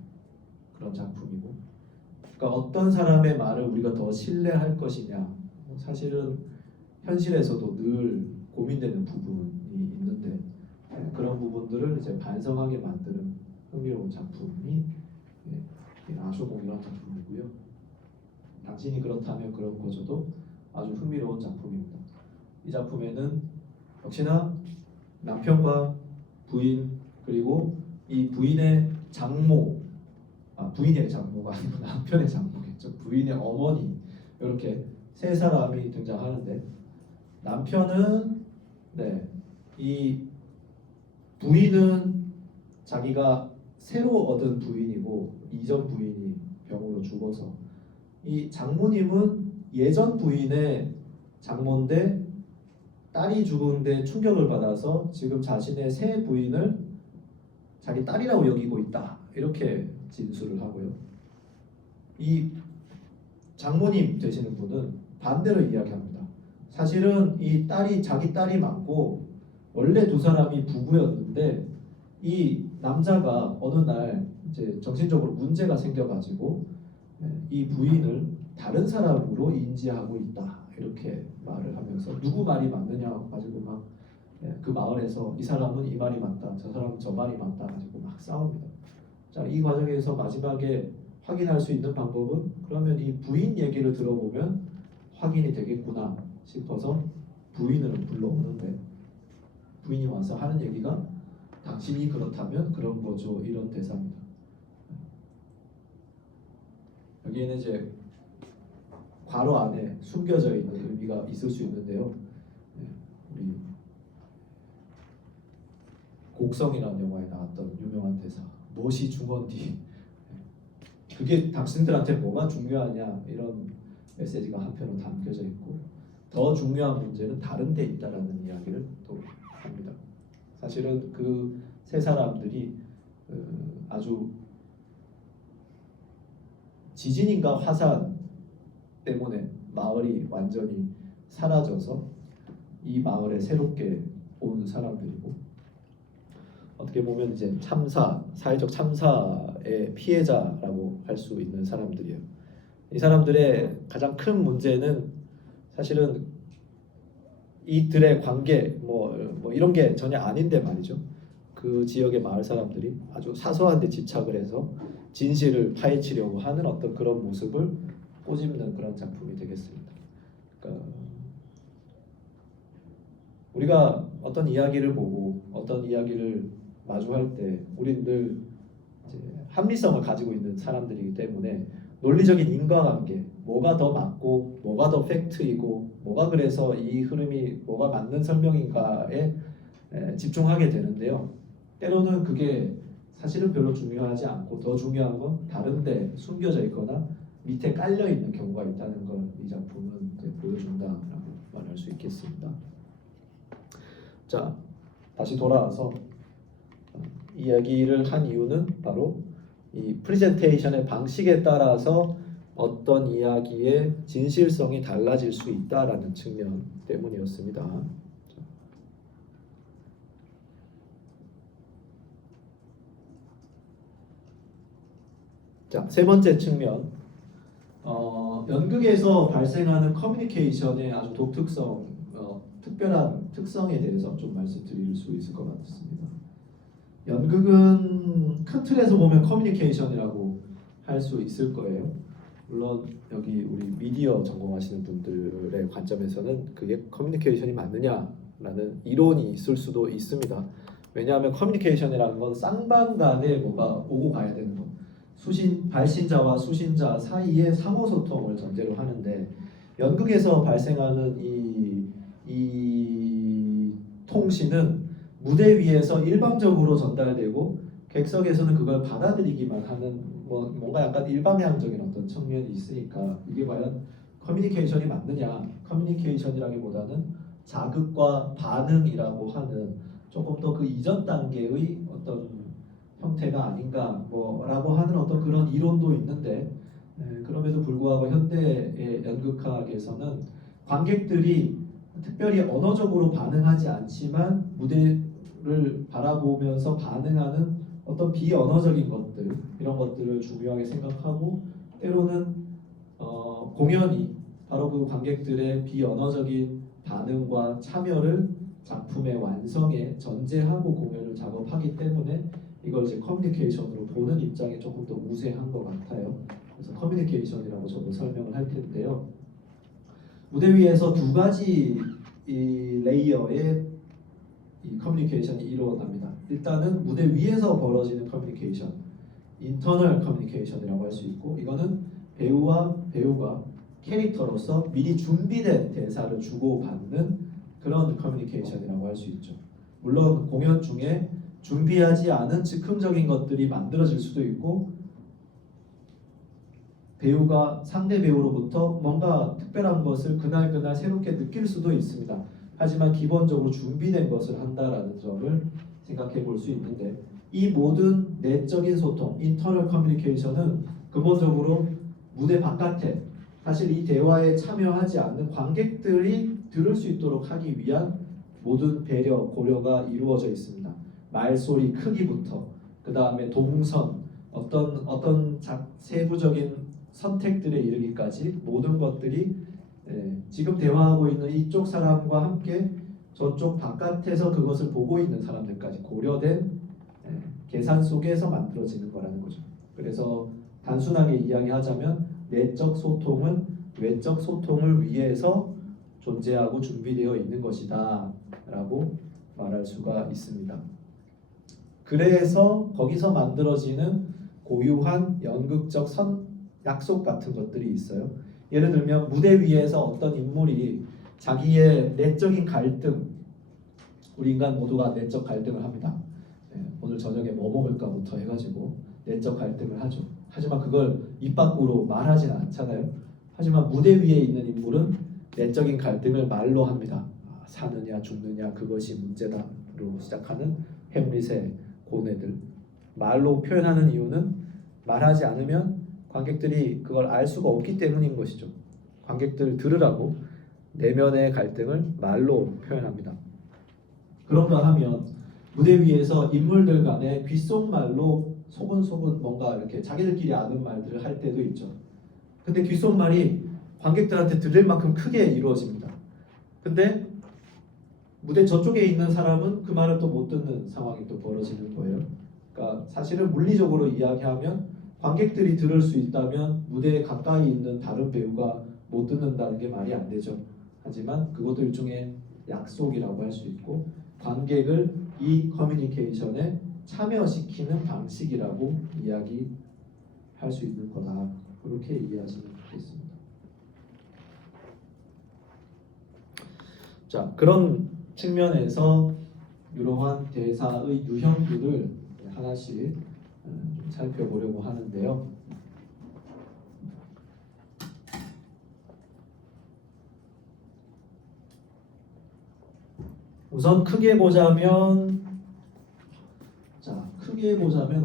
그런 작품이고, 그러니까 어떤 사람의 말을 우리가 더 신뢰할 것이냐, 사실은 현실에서도 늘 고민되는 부분이 있는데 그런 부분들을 이제 반성하게 만드는 흥미로운 작품이 라쇼몽이라는 작품이고요. 당신이 그렇다면 그런 거저도 아주 흥미로운 작품입니다. 이 작품에는 역시나 남편과 부인 그리고 이 부인의 장모, 부인의 장모가 아니고 남편의 장모겠죠. 즉 부인의 어머니 이렇게 세 사람이 등장하는데 남편은 이 부인은 자기가 새로 얻은 부인이고 이전 부인이 병으로 죽어서 이 장모님은 예전 부인의 장모인데 딸이 죽은데 충격을 받아서 지금 자신의 새 부인을 자기 딸이라고 여기고 있다 이렇게 진술을 하고요. 이 장모님 되시는 분은 반대로 이야기합니다. 사실은 이 딸이 자기 딸이 맞고 원래 두 사람이 부부였는데 이 남자가 어느 날 이제 정신적으로 문제가 생겨가지고 이 부인을 다른 사람으로 인지하고 있다 이렇게 말을 하면서 누구 말이 맞느냐 가지고 막 그 마을에서 이 사람은 이 말이 맞다, 저 사람은 저 말이 맞다 가지고 막 싸웁니다. 자, 이 과정에서 마지막에 확인할 수 있는 방법은 그러면 이 부인 얘기를 들어보면 확인이 되겠구나 싶어서 부인을 불러오는데 부인이 와서 하는 얘기가 당신이 그렇다면 그런 거죠 이런 대사입니다. 여기에는 이제 괄호 안에 숨겨져 있는 의미가 있을 수 있는데요. 우리 곡성이라는 영화에 나왔던 유명한 대사 무엇이 중헌디 그게 당신들한테 뭐가 중요하냐 이런 메시지가 한편으로 담겨져 있고 더 중요한 문제는 다른 데 있다라는 이야기를 또 합니다. 사실은 그 세 사람들이 아주 지진인가 화산 때문에 마을이 완전히 사라져서 이 마을에 새롭게 온 사람들이고 어떻게 보면 이제 참사, 사회적 참사의 피해자라고 할 수 있는 사람들이에요. 이 사람들의 가장 큰 문제는 사실은 이들의 관계 뭐 이런 게 전혀 아닌데 말이죠. 그 지역의 마을 사람들이 아주 사소한 데 집착을 해서 진실을 파헤치려고 하는 어떤 그런 모습을 꼬집는 그런 작품이 되겠습니다. 그러니까 우리가 어떤 이야기를 보고 어떤 이야기를 마주할 때 우리는 늘 이제 합리성을 가지고 있는 사람들이기 때문에 논리적인 인과관계, 뭐가 더 맞고 뭐가 더 팩트이고 뭐가 그래서 이 흐름이 뭐가 맞는 설명인가에 집중하게 되는데요. 때로는 그게 사실은 별로 중요하지 않고 더 중요한 건 다른데 숨겨져 있거나 밑에 깔려 있는 경우가 있다는 걸 이 작품은 이제 보여준다라고 말할 수 있겠습니다. 자, 다시 돌아와서 이야기를 한 이유는 바로 이 프레젠테이션의 방식에 따라서 어떤 이야기의 진실성이 달라질 수 있다라는 측면 때문이었습니다. 자, 세 번째 측면, 연극에서 발생하는 커뮤니케이션의 아주 독특성, 특별한 특성에 대해서 좀 말씀드릴 수 있을 것 같습니다. 연극은 큰 틀에서 보면 커뮤니케이션이라고 할 수 있을 거예요. 물론 여기 우리 미디어 전공하시는 분들의 관점에서는 그게 커뮤니케이션이 맞느냐라는 이론이 있을 수도 있습니다. 왜냐하면 커뮤니케이션이라는 건 쌍방간에 뭐가 오고 가야 되는 거. 발신자와 수신자 사이의 상호소통을 전제로 하는데 연극에서 발생하는 이 통신은 무대 위에서 일방적으로 전달되고 객석에서는 그걸 받아들이기만 하는 뭔가 약간 일방향적인 어떤 측면이 있으니까 이게 과연 커뮤니케이션이 맞느냐? 커뮤니케이션이라기보다는 자극과 반응이라고 하는 조금 더 그 이전 단계의 어떤 형태가 아닌가 뭐라고 하는 어떤 그런 이론도 있는데 그럼에도 불구하고 현대의 연극학에서는 관객들이 특별히 언어적으로 반응하지 않지만 무대를 바라보면서 반응하는 어떤 비언어적인 것들 이런 것들을 중요하게 생각하고 때로는 공연이 바로 그 관객들의 비언어적인 반응과 참여를 작품의 완성에 전제하고 공연을 작업하기 때문에 이걸 이제 커뮤니케이션으로 보는 입장이 조금 더 우세한 것 같아요. 그래서 커뮤니케이션이라고 저도 설명을 할 텐데요. 무대 위에서 두 가지 이 레이어의 이 커뮤니케이션이 일어납니다. 일단은 무대 위에서 벌어지는 커뮤니케이션, 인터널 커뮤니케이션이라고 할 수 있고 이거는 배우와 배우가 캐릭터로서 미리 준비된 대사를 주고받는 그런 커뮤니케이션이라고 할 수 있죠. 물론 공연 중에 준비하지 않은 즉흥적인 것들이 만들어질 수도 있고 배우가 상대 배우로부터 뭔가 특별한 것을 그날 새롭게 느낄 수도 있습니다. 하지만 기본적으로 준비된 것을 한다라는 점을 생각해 볼 수 있는데 이 모든 내적인 소통, 인터널 커뮤니케이션은 근본적으로 무대 바깥에 사실 이 대화에 참여하지 않는 관객들이 들을 수 있도록 하기 위한 모든 배려, 고려가 이루어져 있습니다. 말소리 크기부터 그 다음에 동선, 어떤 세부적인 선택들에 이르기까지 모든 것들이 지금 대화하고 있는 이쪽 사람과 함께 저쪽 바깥에서 그것을 보고 있는 사람들까지 고려된 계산 속에서 만들어지는 거라는 거죠. 그래서 단순하게 이야기하자면 내적 소통은 외적 소통을 위해서 존재하고 준비되어 있는 것이다 라고 말할 수가 있습니다. 그래서 거기서 만들어지는 고유한 연극적 약속 같은 것들이 있어요. 예를 들면 무대 위에서 어떤 인물이 자기의 내적인 갈등, 우리 인간 모두가 내적 갈등을 합니다. 오늘 저녁에 뭐 먹을까부터 해가지고 내적 갈등을 하죠. 하지만 그걸 입 밖으로 말하지는 않잖아요. 하지만 무대 위에 있는 인물은 내적인 갈등을 말로 합니다. 사느냐 죽느냐 그것이 문제다로 시작하는 햄릿의 고뇌들 말로 표현하는 이유는 말하지 않으면 관객들이 그걸 알 수가 없기 때문인 것이죠. 관객들 들으라고 내면의 갈등을 말로 표현합니다. 그런가 하면 무대 위에서 인물들 간에 귓속말로 소근소근 뭔가 이렇게 자기들끼리 아는 말들을 할 때도 있죠. 근데 귓속말이 관객들한테 들릴 만큼 크게 이루어집니다. 근데 무대 저쪽에 있는 사람은 그 말을 또 못 듣는 상황이 또 벌어지는 거예요. 그러니까 사실은 물리적으로 이야기하면 관객들이 들을 수 있다면 무대에 가까이 있는 다른 배우가 못 듣는다는 게 말이 안 되죠. 하지만 그것도 일종의 약속이라고 할 수 있고 관객을 이 커뮤니케이션에 참여시키는 방식이라고 이야기할 수 있는 거다. 그렇게 이해하시면 좋겠습니다. 자, 그런 측면에서 이러한 대사의 유형들을 하나씩 좀 살펴보려고 하는데요. 우선 크게 보자면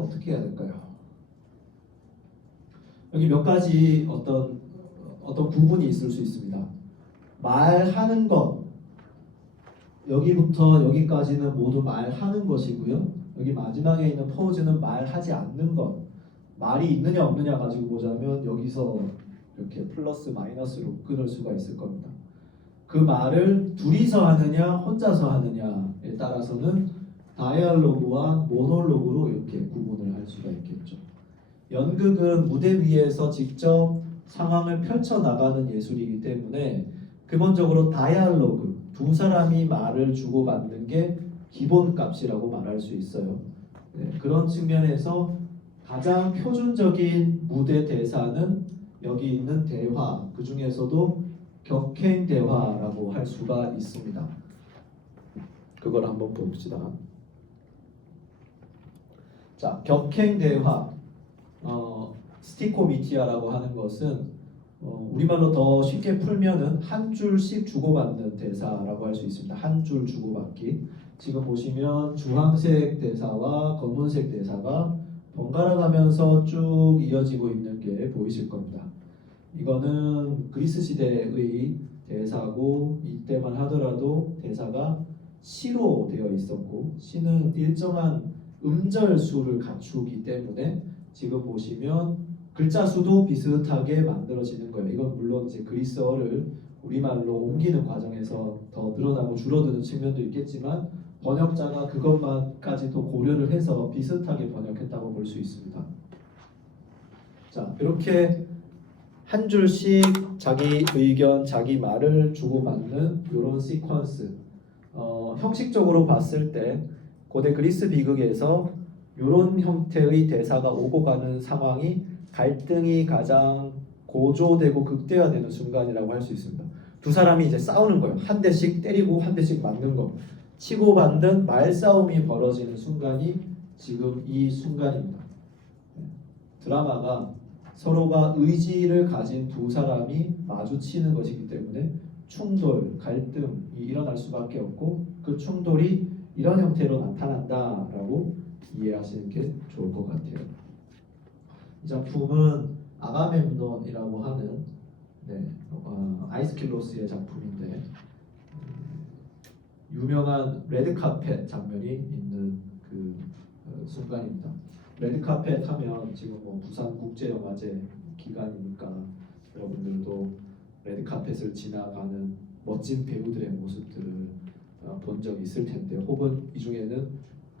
어떻게 해야 될까요? 여기 몇 가지 어떤 구분이 있을 수 있습니다. 말하는 것 여기부터 여기까지는 모두 말하는 것이고요. 여기 마지막에 있는 포즈는 말하지 않는 것. 말이 있느냐 없느냐 가지고 보자면 여기서 이렇게 플러스 마이너스로 끊을 수가 있을 겁니다. 그 말을 둘이서 하느냐 혼자서 하느냐에 따라서는 다이얼로그와 모놀로그로 이렇게 구분을 할 수가 있겠죠. 연극은 무대 위에서 직접 상황을 펼쳐나가는 예술이기 때문에 기본적으로 다이얼로그, 두 사람이 말을 주고받는 게 기본값이라고 말할 수 있어요. 그런 측면에서 가장 표준적인 무대 대사는 여기 있는 대화, 그 중에서도 격행 대화라고 할 수가 있습니다. 그걸 한번 봅시다. 자, 격행 대화, 스티코미티아라고 하는 것은 우리말로 더 쉽게 풀면은 한 줄씩 주고받는 대사라고 할 수 있습니다. 한 줄 주고받기. 지금 보시면 주황색 대사와 검은색 대사가 번갈아 가면서 쭉 이어지고 있는 게 보이실 겁니다. 이거는 그리스 시대의 대사고 이때만 하더라도 대사가 시로 되어 있었고 시는 일정한 음절 수를 갖추기 때문에 지금 보시면 글자 수도 비슷하게 만들어지는 거예요. 이건 물론 이제 그리스어를 우리말로 옮기는 과정에서 더 늘어나고 줄어드는 측면도 있겠지만 번역자가 그것만까지도 고려를 해서 비슷하게 번역했다고 볼 수 있습니다. 자, 이렇게 한 줄씩 자기 의견, 자기 말을 주고받는 이런 시퀀스. 형식적으로 봤을 때 고대 그리스 비극에서 이런 형태의 대사가 오고 가는 상황이 갈등이 가장 고조되고 극대화되는 순간이라고 할 수 있습니다. 두 사람이 이제 싸우는 거예요. 한 대씩 때리고 한 대씩 맞는 거. 치고받는 말싸움이 벌어지는 순간이 지금 이 순간입니다. 드라마가 서로가 의지를 가진 두 사람이 마주치는 것이기 때문에 충돌, 갈등이 일어날 수밖에 없고 그 충돌이 이런 형태로 나타난다라고 이해하시는 게 좋을 것 같아요. 이 작품은 아가멤논이라고 하는 아이스킬로스의 작품인데 유명한 레드카펫 장면이 있는 그 순간입니다. 레드카펫 하면 지금 뭐 부산국제영화제 기간이니까 여러분들도 레드카펫을 지나가는 멋진 배우들의 모습들을 본 적이 있을 텐데 혹은 이 중에는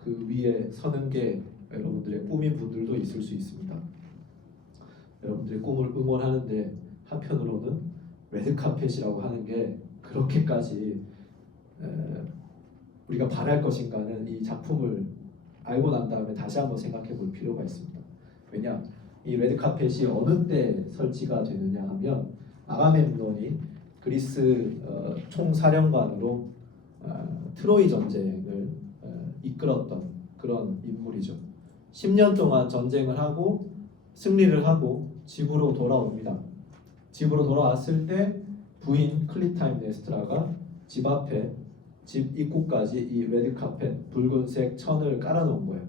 그 위에 서는 게 여러분들의 꿈인 분들도 있을 수 있습니다. 여러분들의 꿈을 응원하는데 한편으로는 레드카펫이라고 하는 게 그렇게까지 우리가 바랄 것인가는 이 작품을 알고 난 다음에 다시 한번 생각해 볼 필요가 있습니다. 왜냐? 이 레드카펫이 어느 때 설치가 되느냐 하면 아가멤논이 그리스 총사령관으로 트로이 전쟁을 이끌었던 그런 인물이죠. 10년 동안 전쟁을 하고 승리를 하고 집으로 돌아옵니다. 집으로 돌아왔을 때 부인 클리타임네스트라가 집 앞에 집 입구까지 이 레드카펫 붉은색 천을 깔아놓은 거예요.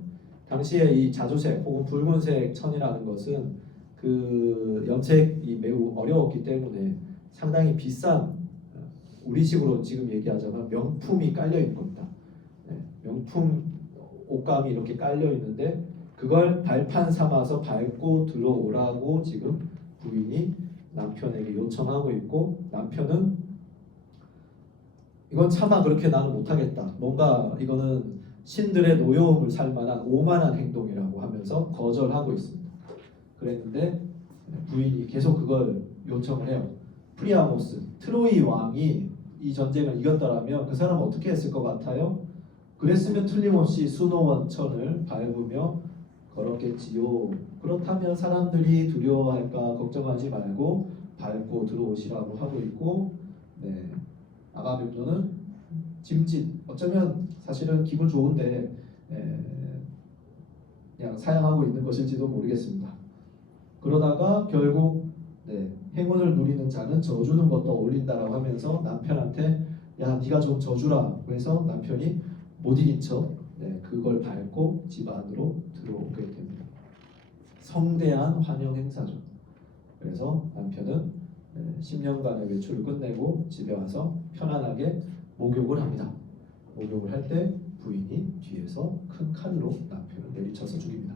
당시에 이 자주색 혹은 붉은색 천이라는 것은 그 염색이 매우 어려웠기 때문에 상당히 비싼 우리식으로 지금 얘기하자면 명품이 깔려 있는 겁니다. 명품 옷감이 이렇게 깔려 있는데 그걸 발판 삼아서 밟고 들어오라고 지금 부인이 남편에게 요청하고 있고 남편은 이건 차마 그렇게 나는 못하겠다. 뭔가 이거는 신들의 노여움을 살 만한 오만한 행동이라고 하면서 거절하고 있습니다. 그랬는데 부인이 계속 그걸 요청을 해요. 프리아모스, 트로이 왕이 이 전쟁을 이겼더라면 그 사람은 어떻게 했을 것 같아요? 그랬으면 틀림없이 수노원천을 밟으며 걸었겠지요. 그렇다면 사람들이 두려워할까 걱정하지 말고 밟고 들어오시라고 하고 있고 아가멤논은 짐짓 어쩌면 사실은 기분 좋은데 그냥 사양하고 있는 것일지도 모르겠습니다. 그러다가 결국 행운을 누리는 자는 저주는 것도 어울린다라고 하면서 남편한테 야 네가 좀 저주라 그래서 남편이 못 이긴 척 그걸 밟고 집 안으로 들어오게 됩니다. 성대한 환영 행사죠. 그래서 남편은 10년간의 외출을 끝내고 집에 와서 편안하게 목욕을 합니다. 목욕을 할 때 부인이 뒤에서 큰 칼로 남편을 내리쳐서 죽입니다.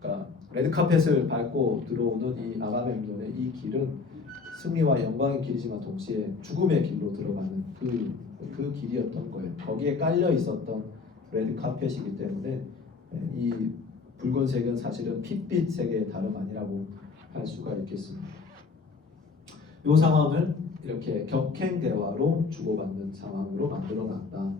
그러니까 레드카펫을 밟고 들어오는 이 아가멤논의 이 길은 승리와 영광의 길이지만 동시에 죽음의 길로 들어가는 그 길이었던 거예요. 거기에 깔려 있었던 레드카펫이기 때문에 이 붉은색은 사실은 핏빛색의 다름 아니라고 할 수가 있겠습니다. 이 상황을 이렇게 격행 대화로 주고받는 상황으로 만들어놨다.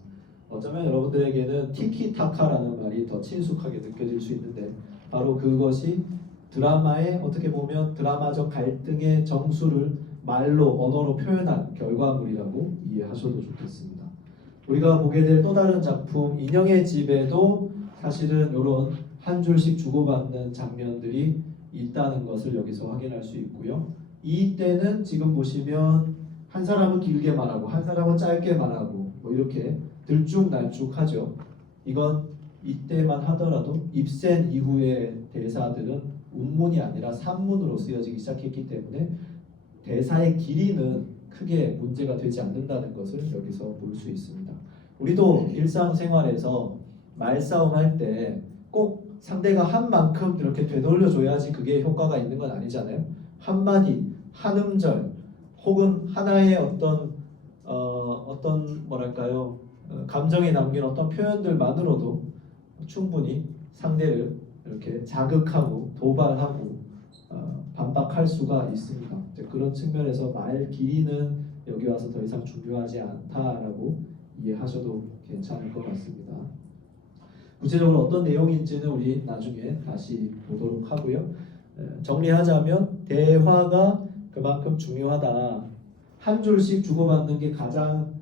어쩌면 여러분들에게는 티키타카라는 말이 더 친숙하게 느껴질 수 있는데 바로 그것이 드라마의 어떻게 보면 드라마적 갈등의 정수를 말로 언어로 표현한 결과물이라고 이해하셔도 좋겠습니다. 우리가 보게 될 또 다른 작품 인형의 집에도 사실은 이런 한 줄씩 주고받는 장면들이 있다는 것을 여기서 확인할 수 있고요. 이때는 지금 보시면 한 사람은 길게 말하고 한 사람은 짧게 말하고 뭐 이렇게 들쭉날쭉하죠. 이건 이때만 하더라도 입센 이후의 대사들은 운문이 아니라 산문으로 쓰여지기 시작했기 때문에 대사의 길이는 크게 문제가 되지 않는다는 것을 여기서 볼 수 있습니다. 우리도 일상생활에서 말싸움할 때 꼭 상대가 한 만큼 이렇게 되돌려줘야지 그게 효과가 있는 건 아니잖아요. 한마디, 한 음절 혹은 하나의 어떤 뭐랄까요 감정에 남긴 어떤 표현들만으로도 충분히 상대를 이렇게 자극하고 도발하고 반박할 수가 있습니다. 그런 측면에서 말 길이는 여기 와서 더 이상 중요하지 않다라고 이해하셔도 괜찮을 것 같습니다. 구체적으로 어떤 내용인지는 우리 나중에 다시 보도록 하고요. 정리하자면 대화가 그만큼 중요하다. 한 줄씩 주고받는 게 가장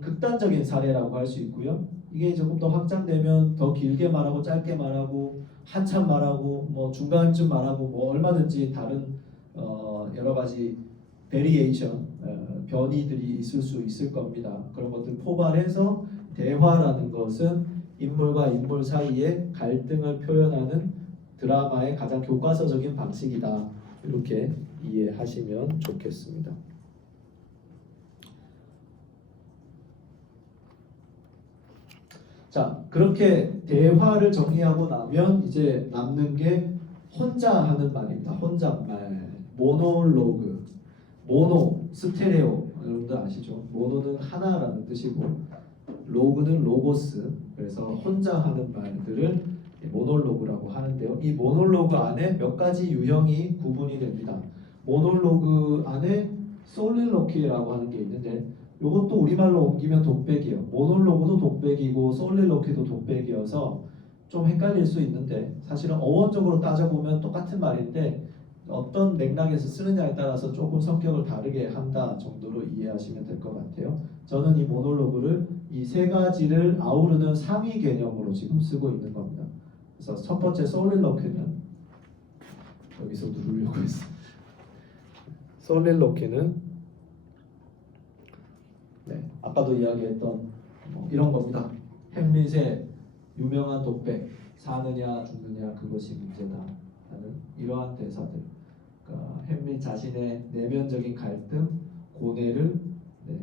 극단적인 사례라고 할 수 있고요. 이게 조금 더 확장되면 더 길게 말하고 짧게 말하고 한참 말하고 뭐 중간쯤 말하고 뭐 얼마든지 다른 여러 가지 베리에이션 변이들이 있을 수 있을 겁니다. 그런 것들 포괄해서 대화라는 것은 인물과 인물 사이의 갈등을 표현하는 드라마의 가장 교과서적인 방식이다. 이렇게 이해하시면 좋겠습니다. 자, 그렇게 대화를 정리하고 나면 이제 남는 게 혼자 하는 말입니다. 혼잣말, 모노로그, 모노, 스테레오, 여러분들 아시죠? 모노는 하나라는 뜻이고 로그는 로고스, 그래서 혼자 하는 말들을 모놀로그라고 하는데요. 이 모놀로그 안에 몇 가지 유형이 구분이 됩니다. 모놀로그 안에 솔릴로퀴라고 하는 게 있는데 이것도 우리말로 옮기면 독백이에요. 모놀로그도 독백이고 솔릴로퀴도 독백이어서 좀 헷갈릴 수 있는데 사실은 어원적으로 따져보면 똑같은 말인데 어떤 맥락에서 쓰느냐에 따라서 조금 성격을 다르게 한다 정도로 이해하시면 될 것 같아요. 저는 이 모놀로그를 이 세 가지를 아우르는 상위 개념으로 지금 쓰고 있는 겁니다. 그래서 첫 번째 솔릴로퀴는 여기서 누르려고 했어. 솔릴로퀴는 아까도 이야기했던 이런 겁니다. 햄릿의 유명한 독백, 사느냐 죽느냐 그것이 문제다 라는 이러한 대사들. 그러니까 햄릿 자신의 내면적인 갈등, 고뇌를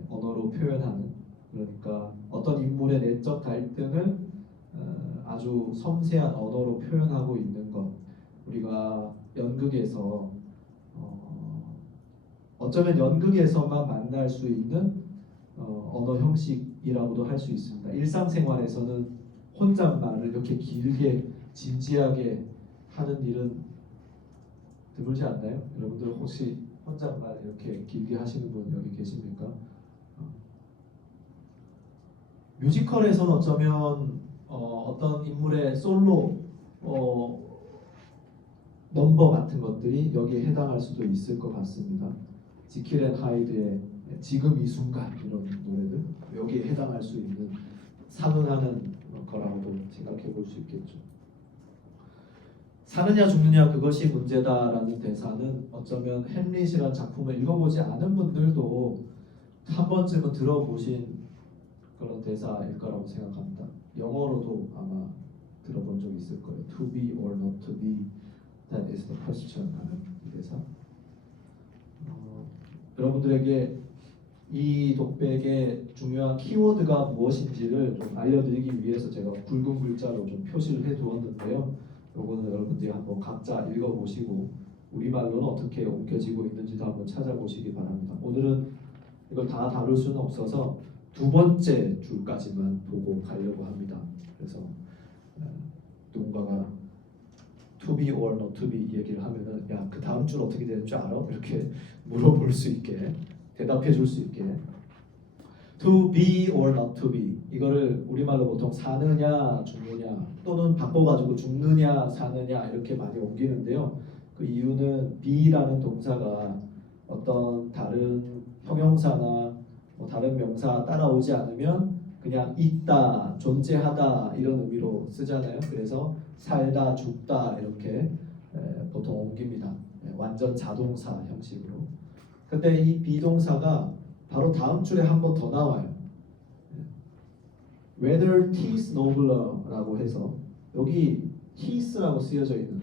언어로 표현하는, 그러니까 어떤 인물의 내적 갈등을 아주 섬세한 언어로 표현하고 있는 것. 우리가 연극에서 어쩌면 연극에서만 만날 수 있는 언어 형식이라고도 할 수 있습니다. 일상생활에서는 혼잣말을 이렇게 길게 진지하게 하는 일은 드물지 않나요? 여러분들 혹시 혼잣말 이렇게 길게 하시는 분 여기 계십니까? 뮤지컬에서는 어쩌면 어떤 인물의 솔로 넘버 같은 것들이 여기에 해당할 수도 있을 것 같습니다. 지킬 앤 하이드의 지금 이 순간 이런 노래들 여기에 해당할 수 있는 상응하는 거라고도 생각해 볼 수 있겠죠. 사느냐 죽느냐 그것이 문제다라는 대사는 어쩌면 햄릿이라는 작품을 읽어보지 않은 분들도 한 번쯤은 들어보신 그런 대사일 거라고 생각합니다. 영어로도 아마 들어본 적 있을 거예요. To be or not to be, that is the question 하는 이 대사. 여러분들에게 이 독백의 중요한 키워드가 무엇인지를 좀 알려드리기 위해서 제가 굵은 글자로 좀 표시를 해두었는데요. 요거는 여러분들이 한번 각자 읽어보시고 우리말로는 어떻게 옮겨지고 있는지도 한번 찾아보시기 바랍니다. 오늘은 이걸 다 다룰 수는 없어서 두 번째 줄까지만 보고 가려고 합니다. 그래서 누군가가 to be or not to be 얘기를 하면은 야, 그 다음 줄 어떻게 되는 줄 알아? 이렇게 물어볼 수 있게 대답해 줄 수 있게 to be or not to be 이거를 우리말로 보통 사느냐 죽느냐 또는 바꿔가지고 죽느냐 사느냐 이렇게 많이 옮기는데요. 그 이유는 be라는 동사가 어떤 다른 형용사나 뭐 다른 명사 따라오지 않으면 그냥 있다, 존재하다 이런 의미로 쓰잖아요. 그래서 살다, 죽다 이렇게 보통 옮깁니다. 완전 자동사 형식으로. 근데 이 비동사가 바로 다음 줄에 한 번 더 나와요. Whether 'tis nobler라고 해서 여기 'tis라고 쓰여져 있는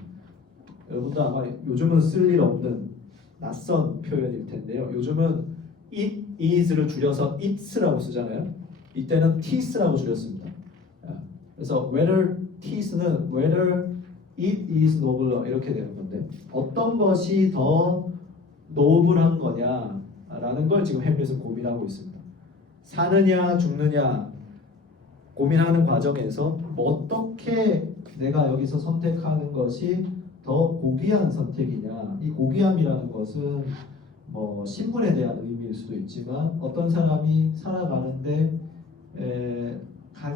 여러분도 아마 요즘은 쓸 일 없는 낯선 표현일 텐데요. 요즘은 it is를 줄여서 its라고 쓰잖아요. 이때는 'tis라고 줄였습니다. 그래서 whether 'tis는 whether it is nobler 이렇게 되는 건데 어떤 것이 더 노블한 거냐라는 걸 지금 햄릿은 고민하고 있습니다. 사느냐 죽느냐 고민하는 과정에서 어떻게 내가 여기서 선택하는 것이 더 고귀한 선택이냐. 이 고귀함이라는 것은 뭐 신분에 대한 의미일 수도 있지만 어떤 사람이 살아가는데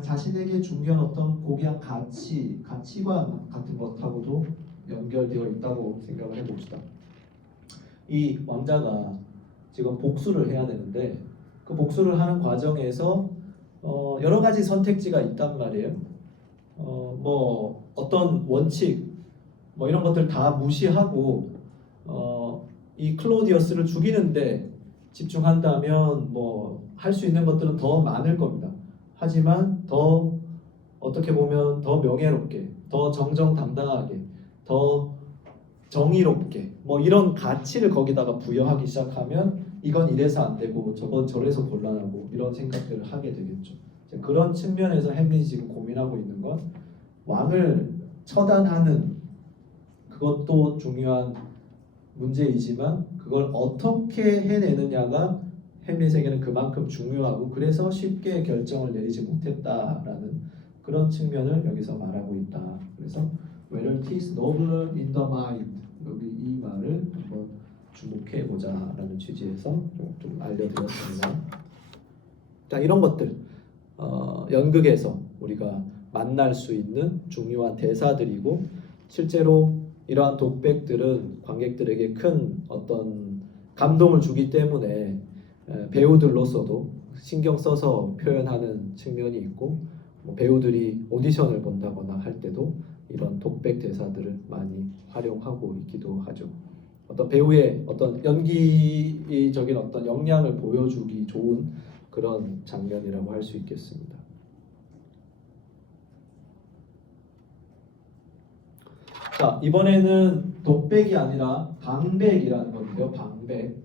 자신에게 중요한 어떤 고귀한 가치관 같은 것하고도 연결되어 있다고 생각을 해봅시다. 이 왕자가 지금 복수를 해야 되는데 그 복수를 하는 과정에서 여러 가지 선택지가 있단 말이에요. 뭐 어떤 원칙 뭐 이런 것들 다 무시하고 이 클로디어스를 죽이는데 집중한다면 뭐 할 수 있는 것들은 더 많을 겁니다. 하지만 더 어떻게 보면 더 명예롭게, 더 정정당당하게, 더 정의롭게 뭐 이런 가치를 거기다가 부여하기 시작하면 이건 이래서 안 되고 저건 저래서 곤란하고 이런 생각들을 하게 되겠죠. 이제 그런 측면에서 햄릿이 지금 고민하고 있는 건 왕을 처단하는 그것도 중요한 문제이지만 그걸 어떻게 해내느냐가 햄릿에게는 그만큼 중요하고 그래서 쉽게 결정을 내리지 못했다라는 그런 측면을 여기서 말하고 있다. 그래서 whether it is nobler in the mind 여기 이 말을 한번 주목해 보자라는 취지에서 좀 알려드렸습니다. 자, 이런 것들 연극에서 우리가 만날 수 있는 중요한 대사들이고 실제로 이러한 독백들은 관객들에게 큰 어떤 감동을 주기 때문에 배우들로서도 신경 써서 표현하는 측면이 있고 뭐 배우들이 오디션을 본다거나 할 때도 이런 독백 대사들을 많이 활용하고 있기도 하죠. 어떤 배우의 어떤 연기적인 어떤 역량을 보여주기 좋은 그런 장면이라고 할 수 있겠습니다. 자, 이번에는 독백이 아니라 방백이라는 건데요. 방백.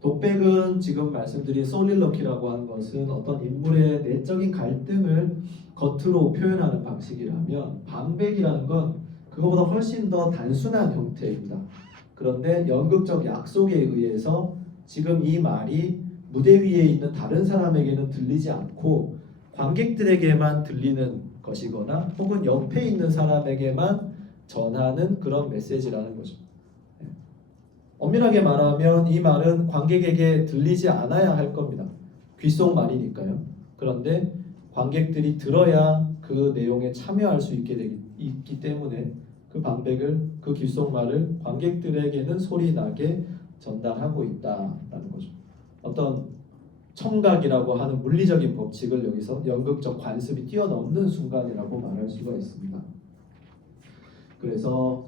독백은 지금 말씀드린 솔릴러키라고 하는 것은 어떤 인물의 내적인 갈등을 겉으로 표현하는 방식이라면 방백이라는 건 그거보다 훨씬 더 단순한 형태입니다. 그런데 연극적 약속에 의해서 지금 이 말이 무대 위에 있는 다른 사람에게는 들리지 않고 관객들에게만 들리는 것이거나 혹은 옆에 있는 사람에게만 전하는 그런 메시지라는 거죠. 엄밀하게 말하면 이 말은 관객에게 들리지 않아야 할 겁니다. 귓속말이니까요. 그런데 관객들이 들어야 그 내용에 참여할 수 있기 때문에 그 방백을 그 귓속말을 관객들에게는 소리나게 전달하고 있다라는 거죠. 어떤 청각이라고 하는 물리적인 법칙을 여기서 연극적 관습이 뛰어넘는 순간이라고 말할 수가 있습니다. 그래서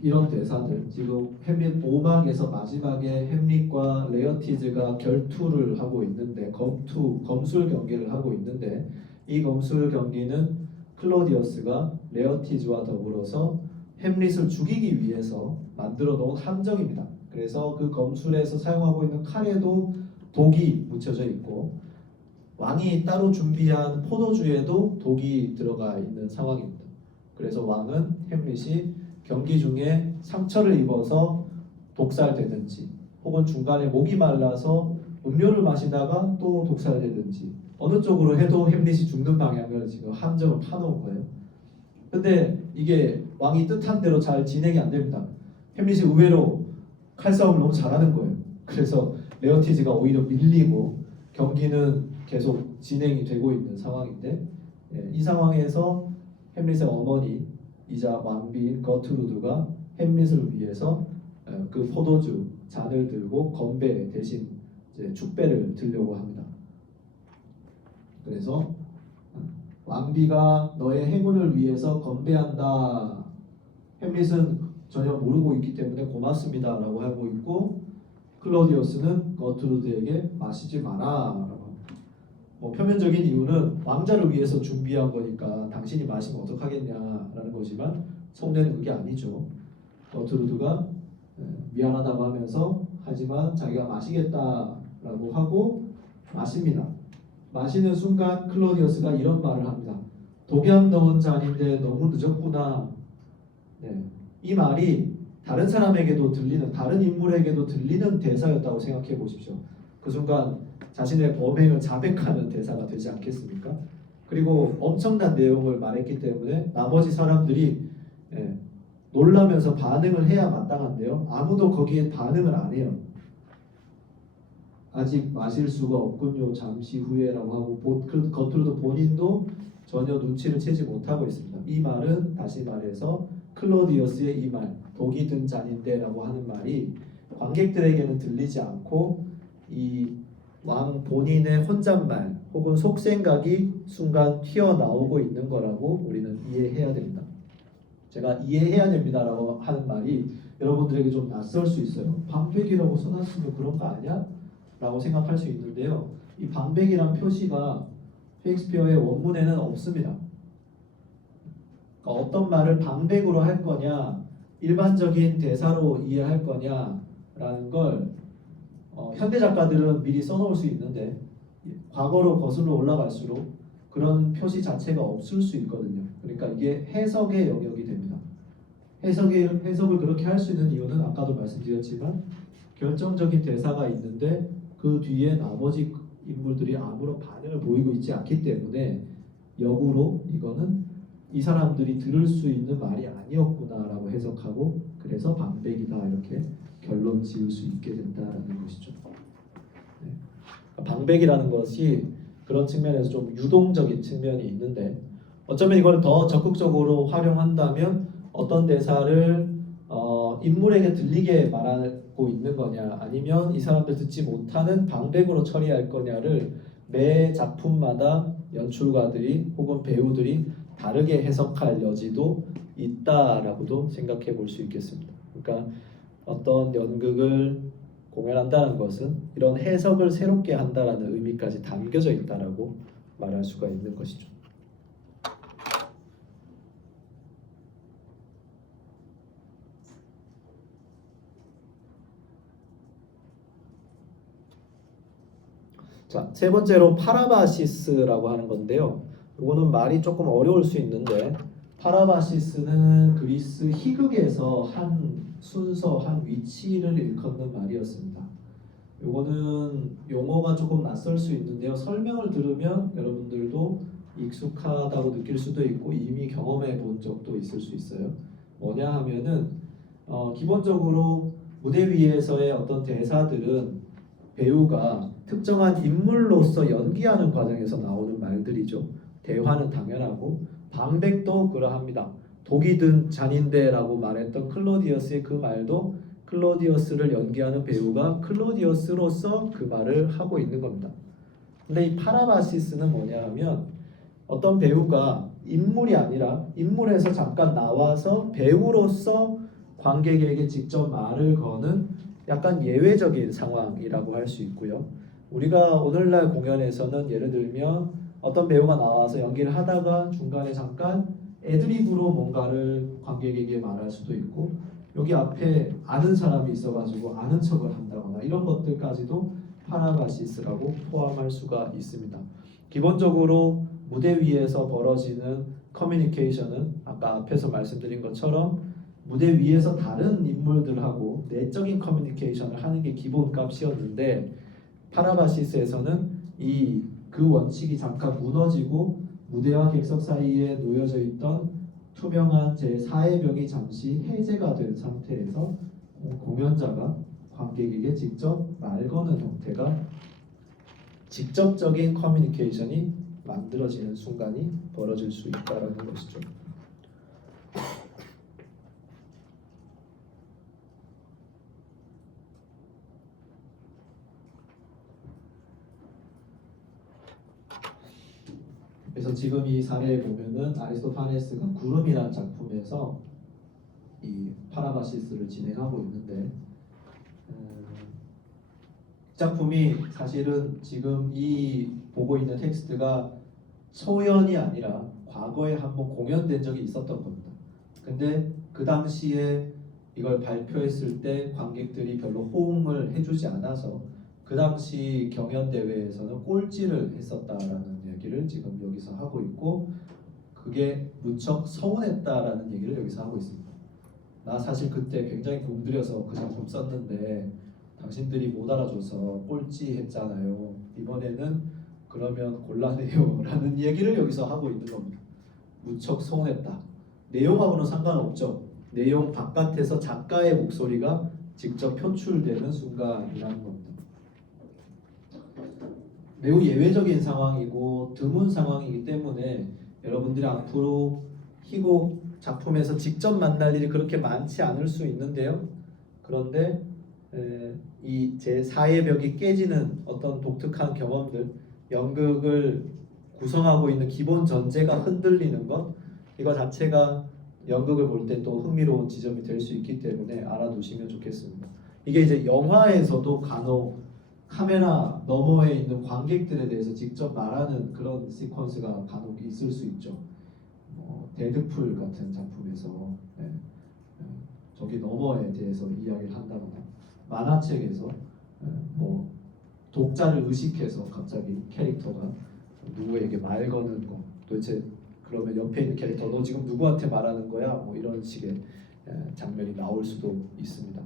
이런 대사들 지금 햄릿 5막에서 마지막에 햄릿과 레어티즈가 결투를 하고 있는데 검술 경기를 하고 있는데 이 검술 경기는 클로디어스가 레어티즈와 더불어서 햄릿을 죽이기 위해서 만들어 놓은 함정입니다. 그래서 그 검술에서 사용하고 있는 칼에도 독이 묻혀져 있고 왕이 따로 준비한 포도주에도 독이 들어가 있는 상황입니다. 그래서 왕은 햄릿이 경기 중에 상처를 입어서 독살되든지 혹은 중간에 목이 말라서 음료를 마시다가 또 독살되든지 어느 쪽으로 해도 햄릿이 죽는 방향을 지금 함정을 파놓은 거예요. 근데 이게 왕이 뜻한 대로 잘 진행이 안 됩니다. 햄릿이 의외로 칼싸움을 너무 잘하는 거예요. 그래서 레어티즈가 오히려 밀리고 경기는 계속 진행이 되고 있는 상황인데 이 상황에서 햄릿의 어머니이자 왕비인 거트루드가 햄릿을 위해서 그 포도주 잔을 들고 건배 대신 이제 축배를 들려고 합니다. 그래서 왕비가 너의 행운을 위해서 건배한다. 햄릿은 전혀 모르고 있기 때문에 고맙습니다라고 하고 있고 클로디어스는 거트루드에게 마시지 마라라고 합니다. 뭐 표면적인 이유는 왕자를 위해서 준비한 거니까 당신이 마시면 어떡하겠냐라는 거지만 속내는 그게 아니죠. 거트루드가 미안하다고 하면서 하지만 자기가 마시겠다라고 하고 마십니다. 마시는 순간 클로디어스가 이런 말을 합니다. 독약 넣은 잔인데 너무 늦었구나. 이 말이 다른 사람에게도 들리는 다른 인물에게도 들리는 대사였다고 생각해 보십시오. 그 순간 자신의 범행을 자백하는 대사가 되지 않겠습니까? 그리고 엄청난 내용을 말했기 때문에 나머지 사람들이 놀라면서 반응을 해야 마땅한데요. 아무도 거기에 반응을 안 해요. 아직 마실 수가 없군요. 잠시 후에라고 하고 겉으로도 본인도 전혀 눈치를 채지 못하고 있습니다. 이 말은 다시 말해서 클로디어스의 이 말, 독이 든 잔인데라고 하는 말이 관객들에게는 들리지 않고 이 왕 본인의 혼잣말 혹은 속생각이 순간 튀어나오고 있는 거라고 우리는 이해해야 됩니다. 제가 이해해야 됩니다라고 하는 말이 여러분들에게 좀 낯설 수 있어요. 방백이라고 써놨으면 그런 거 아니야? 라고 생각할 수 있는데요. 이 방백이란 표시가 셰익스피어의 원문에는 없습니다. 그러니까 어떤 말을 방백으로 할 거냐, 일반적인 대사로 이해할 거냐라는 걸 현대 작가들은 미리 써놓을 수 있는데 과거로 거슬러 올라갈수록 그런 표시 자체가 없을 수 있거든요. 그러니까 이게 해석의 영역이 됩니다. 해석을 그렇게 할 수 있는 이유는 아까도 말씀드렸지만 결정적인 대사가 있는데 그 뒤에 나머지 인물들이 아무런 반응을 보이고 있지 않기 때문에 역으로 이거는 이 사람들이 들을 수 있는 말이 아니었구나라고 해석하고 그래서 방백이다 이렇게 결론 지을 수 있게 된다라는 것이죠. 네. 방백이라는 것이 그런 측면에서 좀 유동적인 측면이 있는데 어쩌면 이걸 더 적극적으로 활용한다면 어떤 대사를 인물에게 들리게 말하고 있는 거냐 아니면 이 사람들 듣지 못하는 방백으로 처리할 거냐를 매 작품마다 연출가들이 혹은 배우들이 다르게 해석할 여지도 있다라고도 생각해 볼 수 있겠습니다. 그러니까 어떤 연극을 공연한다는 것은 이런 해석을 새롭게 한다라는 의미까지 담겨져 있다라고 말할 수가 있는 것이죠. 자, 세 번째로 파라바시스라고 하는 건데요. 이거는 말이 조금 어려울 수 있는데 파라바시스는 그리스 희극에서 한 순서, 한 위치를 일컫는 말이었습니다. 이거는 용어가 조금 낯설 수 있는데요. 설명을 들으면 여러분들도 익숙하다고 느낄 수도 있고 이미 경험해 본 적도 있을 수 있어요. 뭐냐 하면은 기본적으로 무대 위에서의 어떤 대사들은 배우가 특정한 인물로서 연기하는 과정에서 나오는 말들이죠. 대화는 당연하고 방백도 그러합니다. 독이 든 잔인데라고 말했던 클로디어스의 그 말도 클로디어스를 연기하는 배우가 클로디어스로서 그 말을 하고 있는 겁니다. 근데 이 파라바시스는 뭐냐 하면 어떤 배우가 인물이 아니라 인물에서 잠깐 나와서 배우로서 관객에게 직접 말을 거는 약간 예외적인 상황이라고 할 수 있고요. 우리가 오늘날 공연에서는 예를 들면 어떤 배우가 나와서 연기를 하다가 중간에 잠깐 애드리브로 뭔가를 관객에게 말할 수도 있고 여기 앞에 아는 사람이 있어가지고 아는 척을 한다거나 이런 것들까지도 파라바시스라고 포함할 수가 있습니다. 기본적으로 무대 위에서 벌어지는 커뮤니케이션은 아까 앞에서 말씀드린 것처럼 무대 위에서 다른 인물들하고 내적인 커뮤니케이션을 하는 게 기본값이었는데 파라바시스에서는 그 원칙이 잠깐 무너지고 무대와 객석 사이에 놓여져 있던 투명한 제4의 벽이 잠시 해제가 된 상태에서 공연자가 관객에게 직접 말 거는 형태가 직접적인 커뮤니케이션이 만들어지는 순간이 벌어질 수 있다는 것이죠. 그래서 지금 이 사례에 보면은 아리스토파네스가 구름이라는 작품에서 이 파라바시스를 진행하고 있는데 작품이 사실은 지금 이 보고 있는 텍스트가 소연이 아니라 과거에 한번 공연된 적이 있었던 겁니다. 근데 그 당시에 이걸 발표했을 때 관객들이 별로 호응을 해주지 않아서 그 당시 경연 대회에서는 꼴찌를 했었다라는 얘기를 지금 여기서 하고 있고 그게 무척 서운했다라는 얘기를 여기서 하고 있습니다. 나 사실 그때 굉장히 공들여서 그 작품 썼는데 당신들이 못 알아줘서 꼴찌 했잖아요. 이번에는 그러면 곤란해요 라는 얘기를 여기서 하고 있는 겁니다. 무척 서운했다. 내용하고는 상관없죠. 내용 바깥에서 작가의 목소리가 직접 표출되는 순간이라는 겁니다. 매우 예외적인 상황이고 드문 상황이기 때문에 여러분들이 앞으로 희곡 작품에서 직접 만날 일이 그렇게 많지 않을 수 있는데요. 그런데 이 제4의 벽이 깨지는 어떤 독특한 경험들, 연극을 구성하고 있는 기본 전제가 흔들리는 것, 이거 자체가 연극을 볼 때 또 흥미로운 지점이 될 수 있기 때문에 알아두시면 좋겠습니다. 이게 이제 영화에서도 간혹 카메라 너머에 있는 관객들에 대해서 직접 말하는 그런 시퀀스가 간혹 있을 수 있죠. 데드풀 같은 작품에서 저기 너머에 대해서 이야기를 한다거나, 만화책에서 뭐 독자를 의식해서 갑자기 캐릭터가 누구에게 말 거는 거, 도대체 그러면 옆에 있는 캐릭터 너 지금 누구한테 말하는 거야? 뭐 이런 식의 장면이 나올 수도 있습니다.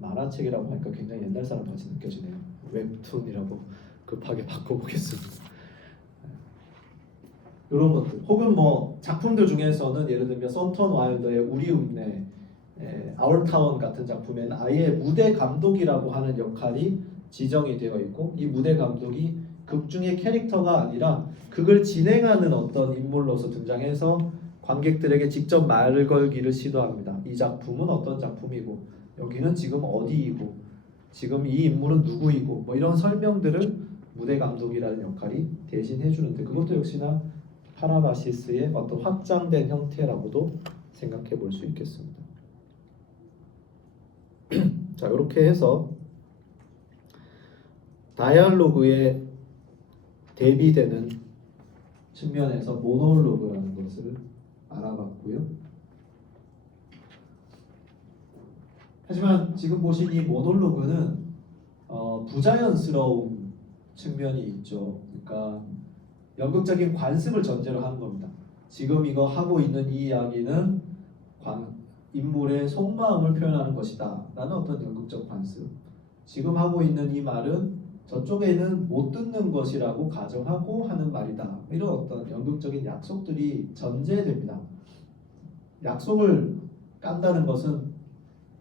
만화책이라고 하니까 굉장히 옛날 사람 같이 느껴지네요. 웹툰이라고 급하게 바꿔보겠습니다. 이런 것들, 혹은 뭐 작품들 중에서는 예를 들면 썬턴 와일더의 우리 읍내, 아울타운 같은 작품에는 아예 무대 감독이라고 하는 역할이 지정이 되어 있고, 이 무대 감독이 극 중의 캐릭터가 아니라 극을 진행하는 어떤 인물로서 등장해서 관객들에게 직접 말을 걸기를 시도합니다. 이 작품은 어떤 작품이고, 여기는 지금 어디이고, 지금 이 인물은 누구이고, 뭐 이런 설명들을 무대 감독이라는 역할이 대신 해주는데, 그것도 역시나 파라바시스의 어떤 확장된 형태라고도 생각해 볼 수 있겠습니다. 자, 이렇게 해서 다이얼로그에 대비되는 측면에서 모놀로그라는 것을 알아봤고요. 하지만 지금 보신 이 모놀로그는 부자연스러운 측면이 있죠. 그러니까 연극적인 관습을 전제로 하는 겁니다. 지금 이거 하고 있는 이 이야기는 인물의 속마음을 표현하는 것이다 라는 어떤 연극적 관습, 지금 하고 있는 이 말은 저쪽에는 못 듣는 것이라고 가정하고 하는 말이다, 이런 어떤 연극적인 약속들이 전제됩니다. 약속을 깐다는 것은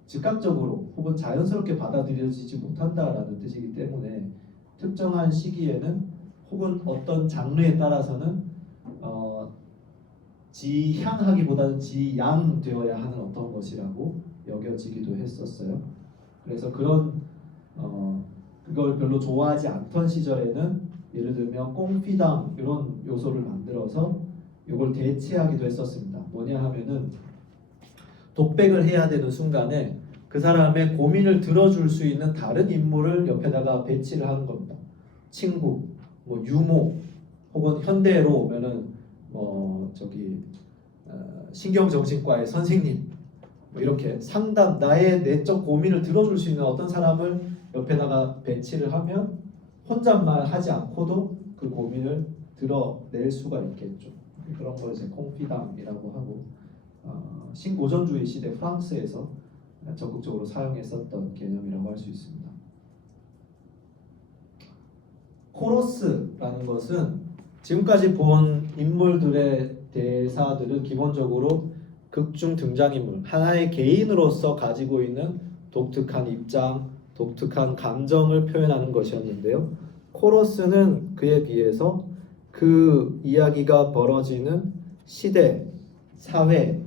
즉각적으로 혹은 자연스럽게 받아들여지지 못한다라는 뜻이기 때문에 특정한 시기에는 혹은 어떤 장르에 따라서는 지향하기보다는 지양되어야 하는 어떤 것이라고 여겨지기도 했었어요. 그래서 그런 그걸 별로 좋아하지 않던 시절에는 예를 들면 꽁피당 이런 요소를 만들어서 이걸 대체하기도 했었습니다. 뭐냐 하면은 독백을 해야 되는 순간에 그 사람의 고민을 들어줄 수 있는 다른 인물을 옆에다가 배치를 하는 겁니다. 친구, 뭐 유모, 혹은 현대로 오면은 신경정신과의 선생님, 뭐 이렇게 상담, 나의 내적 고민을 들어줄 수 있는 어떤 사람을 옆에다가 배치를 하면 혼잣말 하지 않고도 그 고민을 드러낼 수가 있겠죠. 그런 걸 이제 콩피담이라고 하고, 신고전주의 시대 프랑스에서 적극적으로 사용했었던 개념이라고 할 수 있습니다. 코러스라는 것은 지금까지 본 인물들의 대사들은 기본적으로 극중 등장인물, 하나의 개인으로서 가지고 있는 독특한 입장, 독특한 감정을 표현하는 것이었는데요. 코러스는 그에 비해서 그 이야기가 벌어지는 시대, 사회의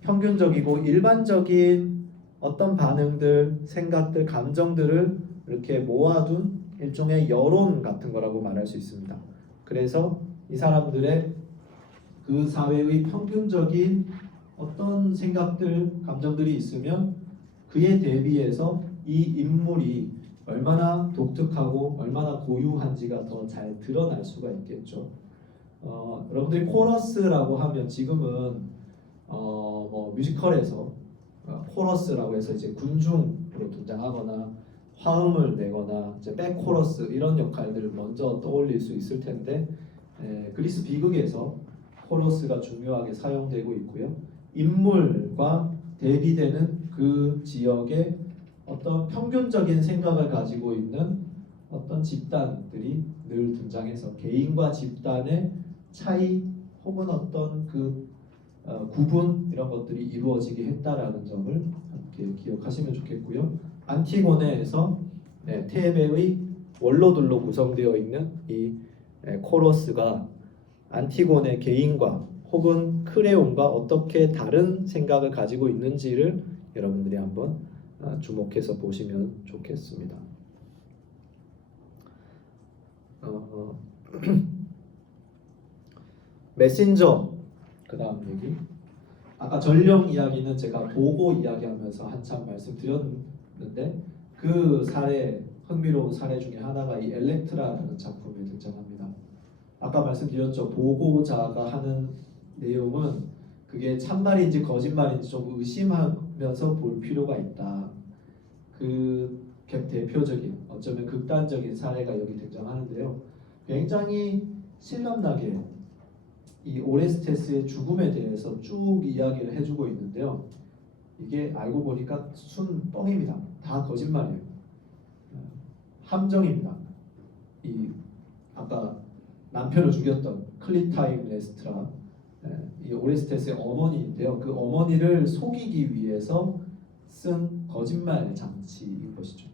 평균적이고 일반적인 어떤 반응들, 생각들, 감정들을 이렇게 모아둔 일종의 여론 같은 거라고 말할 수 있습니다. 그래서 이 사람들의 그 사회의 평균적인 어떤 생각들, 감정들이 있으면 그에 대비해서 이 인물이 얼마나 독특하고 얼마나 고유한지가 더 잘 드러날 수가 있겠죠. 여러분들이 코러스라고 하면 지금은 뮤지컬에서 코러스라고 해서 이제 군중으로 등장하거나 화음을 내거나 이제 백코러스 이런 역할들을 먼저 떠올릴 수 있을 텐데, 그리스 비극에서 코러스가 중요하게 사용되고 있고요. 인물과 대비되는 그 지역의 어떤 평균적인 생각을 가지고 있는 어떤 집단들이 늘 등장해서 개인과 집단의 차이 혹은 어떤 그 구분 이런 것들이 이루어지게 했다라는 점을 함께 기억하시면 좋겠고요. 안티고네에서 테베의 원로들로 구성되어 있는 이 코러스가 안티고네 개인과 혹은 크레용과 어떻게 다른 생각을 가지고 있는지를 여러분들이 한번 주목해서 보시면 좋겠습니다. 메신저 그 다음 얘기. 아까 전령 이야기는 제가 보고 이야기하면서 한참 말씀드렸는데 그 사례, 흥미로운 사례 중에 하나가 이 엘렉트라라는 작품에 등장합니다. 아까 말씀드렸죠. 보고자가 하는 내용은 그게 참말인지 거짓말인지 좀 의심하면서 볼 필요가 있다. 그 대표적인 어쩌면 극단적인 사례가 여기 등장하는데요. 굉장히 실감나게 이 오레스테스의 죽음에 대해서 쭉 이야기를 해주고 있는데요. 이게 알고 보니까 순 뻥입니다. 다 거짓말이에요. 함정입니다. 이 아까 남편을 죽였던 클리타임레스트라, 이 오레스테스의 어머니인데요. 그 어머니를 속이기 위해서 쓴 거짓말 장치인 것이죠.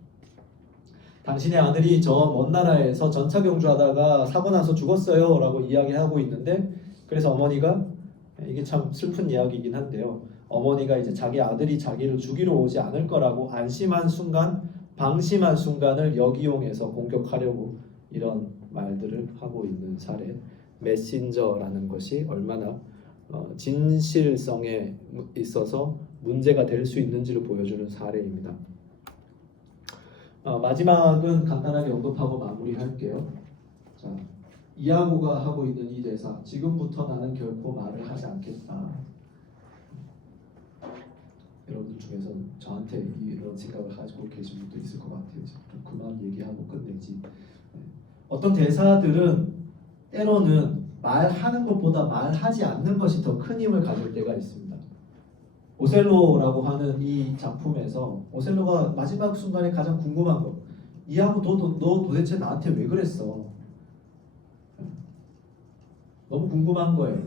당신의 아들이 저 먼 나라에서 전차 경주하다가 사고 나서 죽었어요 라고 이야기하고 있는데, 그래서 어머니가, 이게 참 슬픈 이야기이긴 한데요, 어머니가 이제 자기 아들이 자기를 죽이러 오지 않을 거라고 안심한 순간, 방심한 순간을 역이용해서 공격하려고 이런 말들을 하고 있는 사례. 메신저라는 것이 얼마나 진실성에 있어서 문제가 될 수 있는지를 보여주는 사례입니다. 마지막은 간단하게 언급하고 마무리할게요. 자, 이아고가 하고 있는 이 대사, 지금부터 나는 결코 말을 하지 않겠다. 여러분들 중에서 저한테 이런 생각을 가지고 계신 분도 있을 것 같아요. 좀 그만 얘기하고 끝내지. 어떤 대사들은 때로는 말하는 것보다 말하지 않는 것이 더 큰 힘을 가질 때가 있습니다. 오셀로라고 하는 이 작품에서 오셀로가 마지막 순간에 가장 궁금한 거, 이하고 너 도대체 나한테 왜 그랬어? 너무 궁금한 거예요.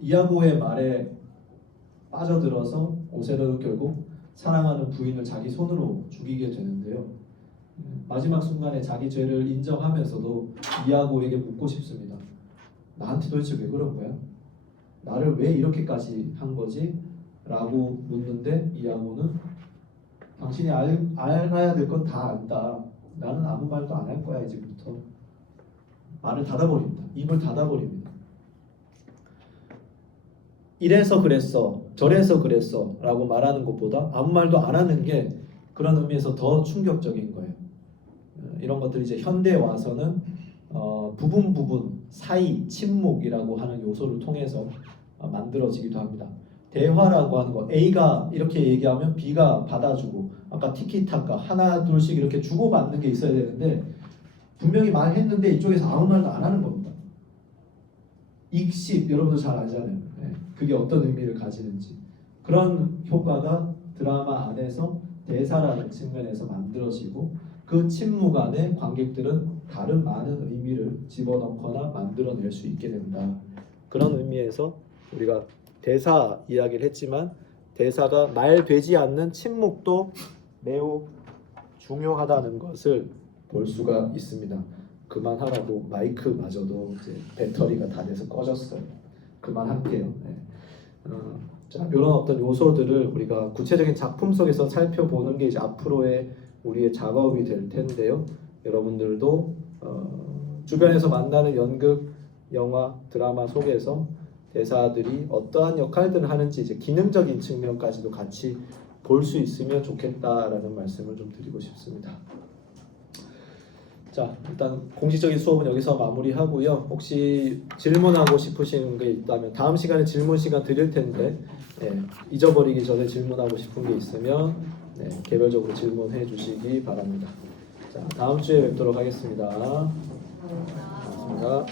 이하고의 말에 빠져들어서 오셀로는 결국 사랑하는 부인을 자기 손으로 죽이게 되는데요. 마지막 순간에 자기 죄를 인정하면서도 이하고에게 묻고 싶습니다. 나한테 도대체 왜 그런 거야? 나를 왜 이렇게까지 한 거지? 라고 묻는데 이하고는 당신이 알아야 될 건 다 안다. 나는 아무 말도 안 할 거야 이제부터. 말을 닫아버립니다. 입을 닫아버립니다. 이래서 그랬어, 저래서 그랬어 라고 말하는 것보다 아무 말도 안 하는 게 그런 의미에서 더 충격적인 거예요. 이런 것들이 이제 현대에 와서는 부분 사이, 침묵이라고 하는 요소를 통해서 만들어지기도 합니다. 대화라고 하는 거, A가 이렇게 얘기하면 B가 받아주고, 아까 티키타카 하나 둘씩 이렇게 주고받는 게 있어야 되는데 분명히 말했는데 이쪽에서 아무 말도 안 하는 겁니다. 익십, 여러분도 잘 알잖아요. 그게 어떤 의미를 가지는지. 그런 효과가 드라마 안에서 대사라는 측면에서 만들어지고, 그 침묵 안에 관객들은 다른 많은 의미를 집어넣거나 만들어낼 수 있게 된다. 그런 의미에서 우리가 대사 이야기를 했지만 대사가 말되지 않는 침묵도 매우 중요하다는 것을 볼 수가 있습니다. 그만하라고 마이크마저도 이제 배터리가 다 돼서 꺼졌어요. 그만할게요. 자, 이런 어떤 요소들을 우리가 구체적인 작품 속에서 살펴보는 게 이제 앞으로의 우리의 작업이 될 텐데요. 여러분들도 주변에서 만나는 연극, 영화, 드라마 속에서 대사들이 어떠한 역할들을 하는지 이제 기능적인 측면까지도 같이 볼 수 있으면 좋겠다라는 말씀을 좀 드리고 싶습니다. 자, 일단 공식적인 수업은 여기서 마무리하고요. 혹시 질문하고 싶으신 게 있다면 다음 시간에 질문 시간 드릴 텐데 잊어버리기 전에 질문하고 싶은 게 있으면 개별적으로 질문해 주시기 바랍니다. 자, 다음 주에 뵙도록 하겠습니다. 고맙습니다.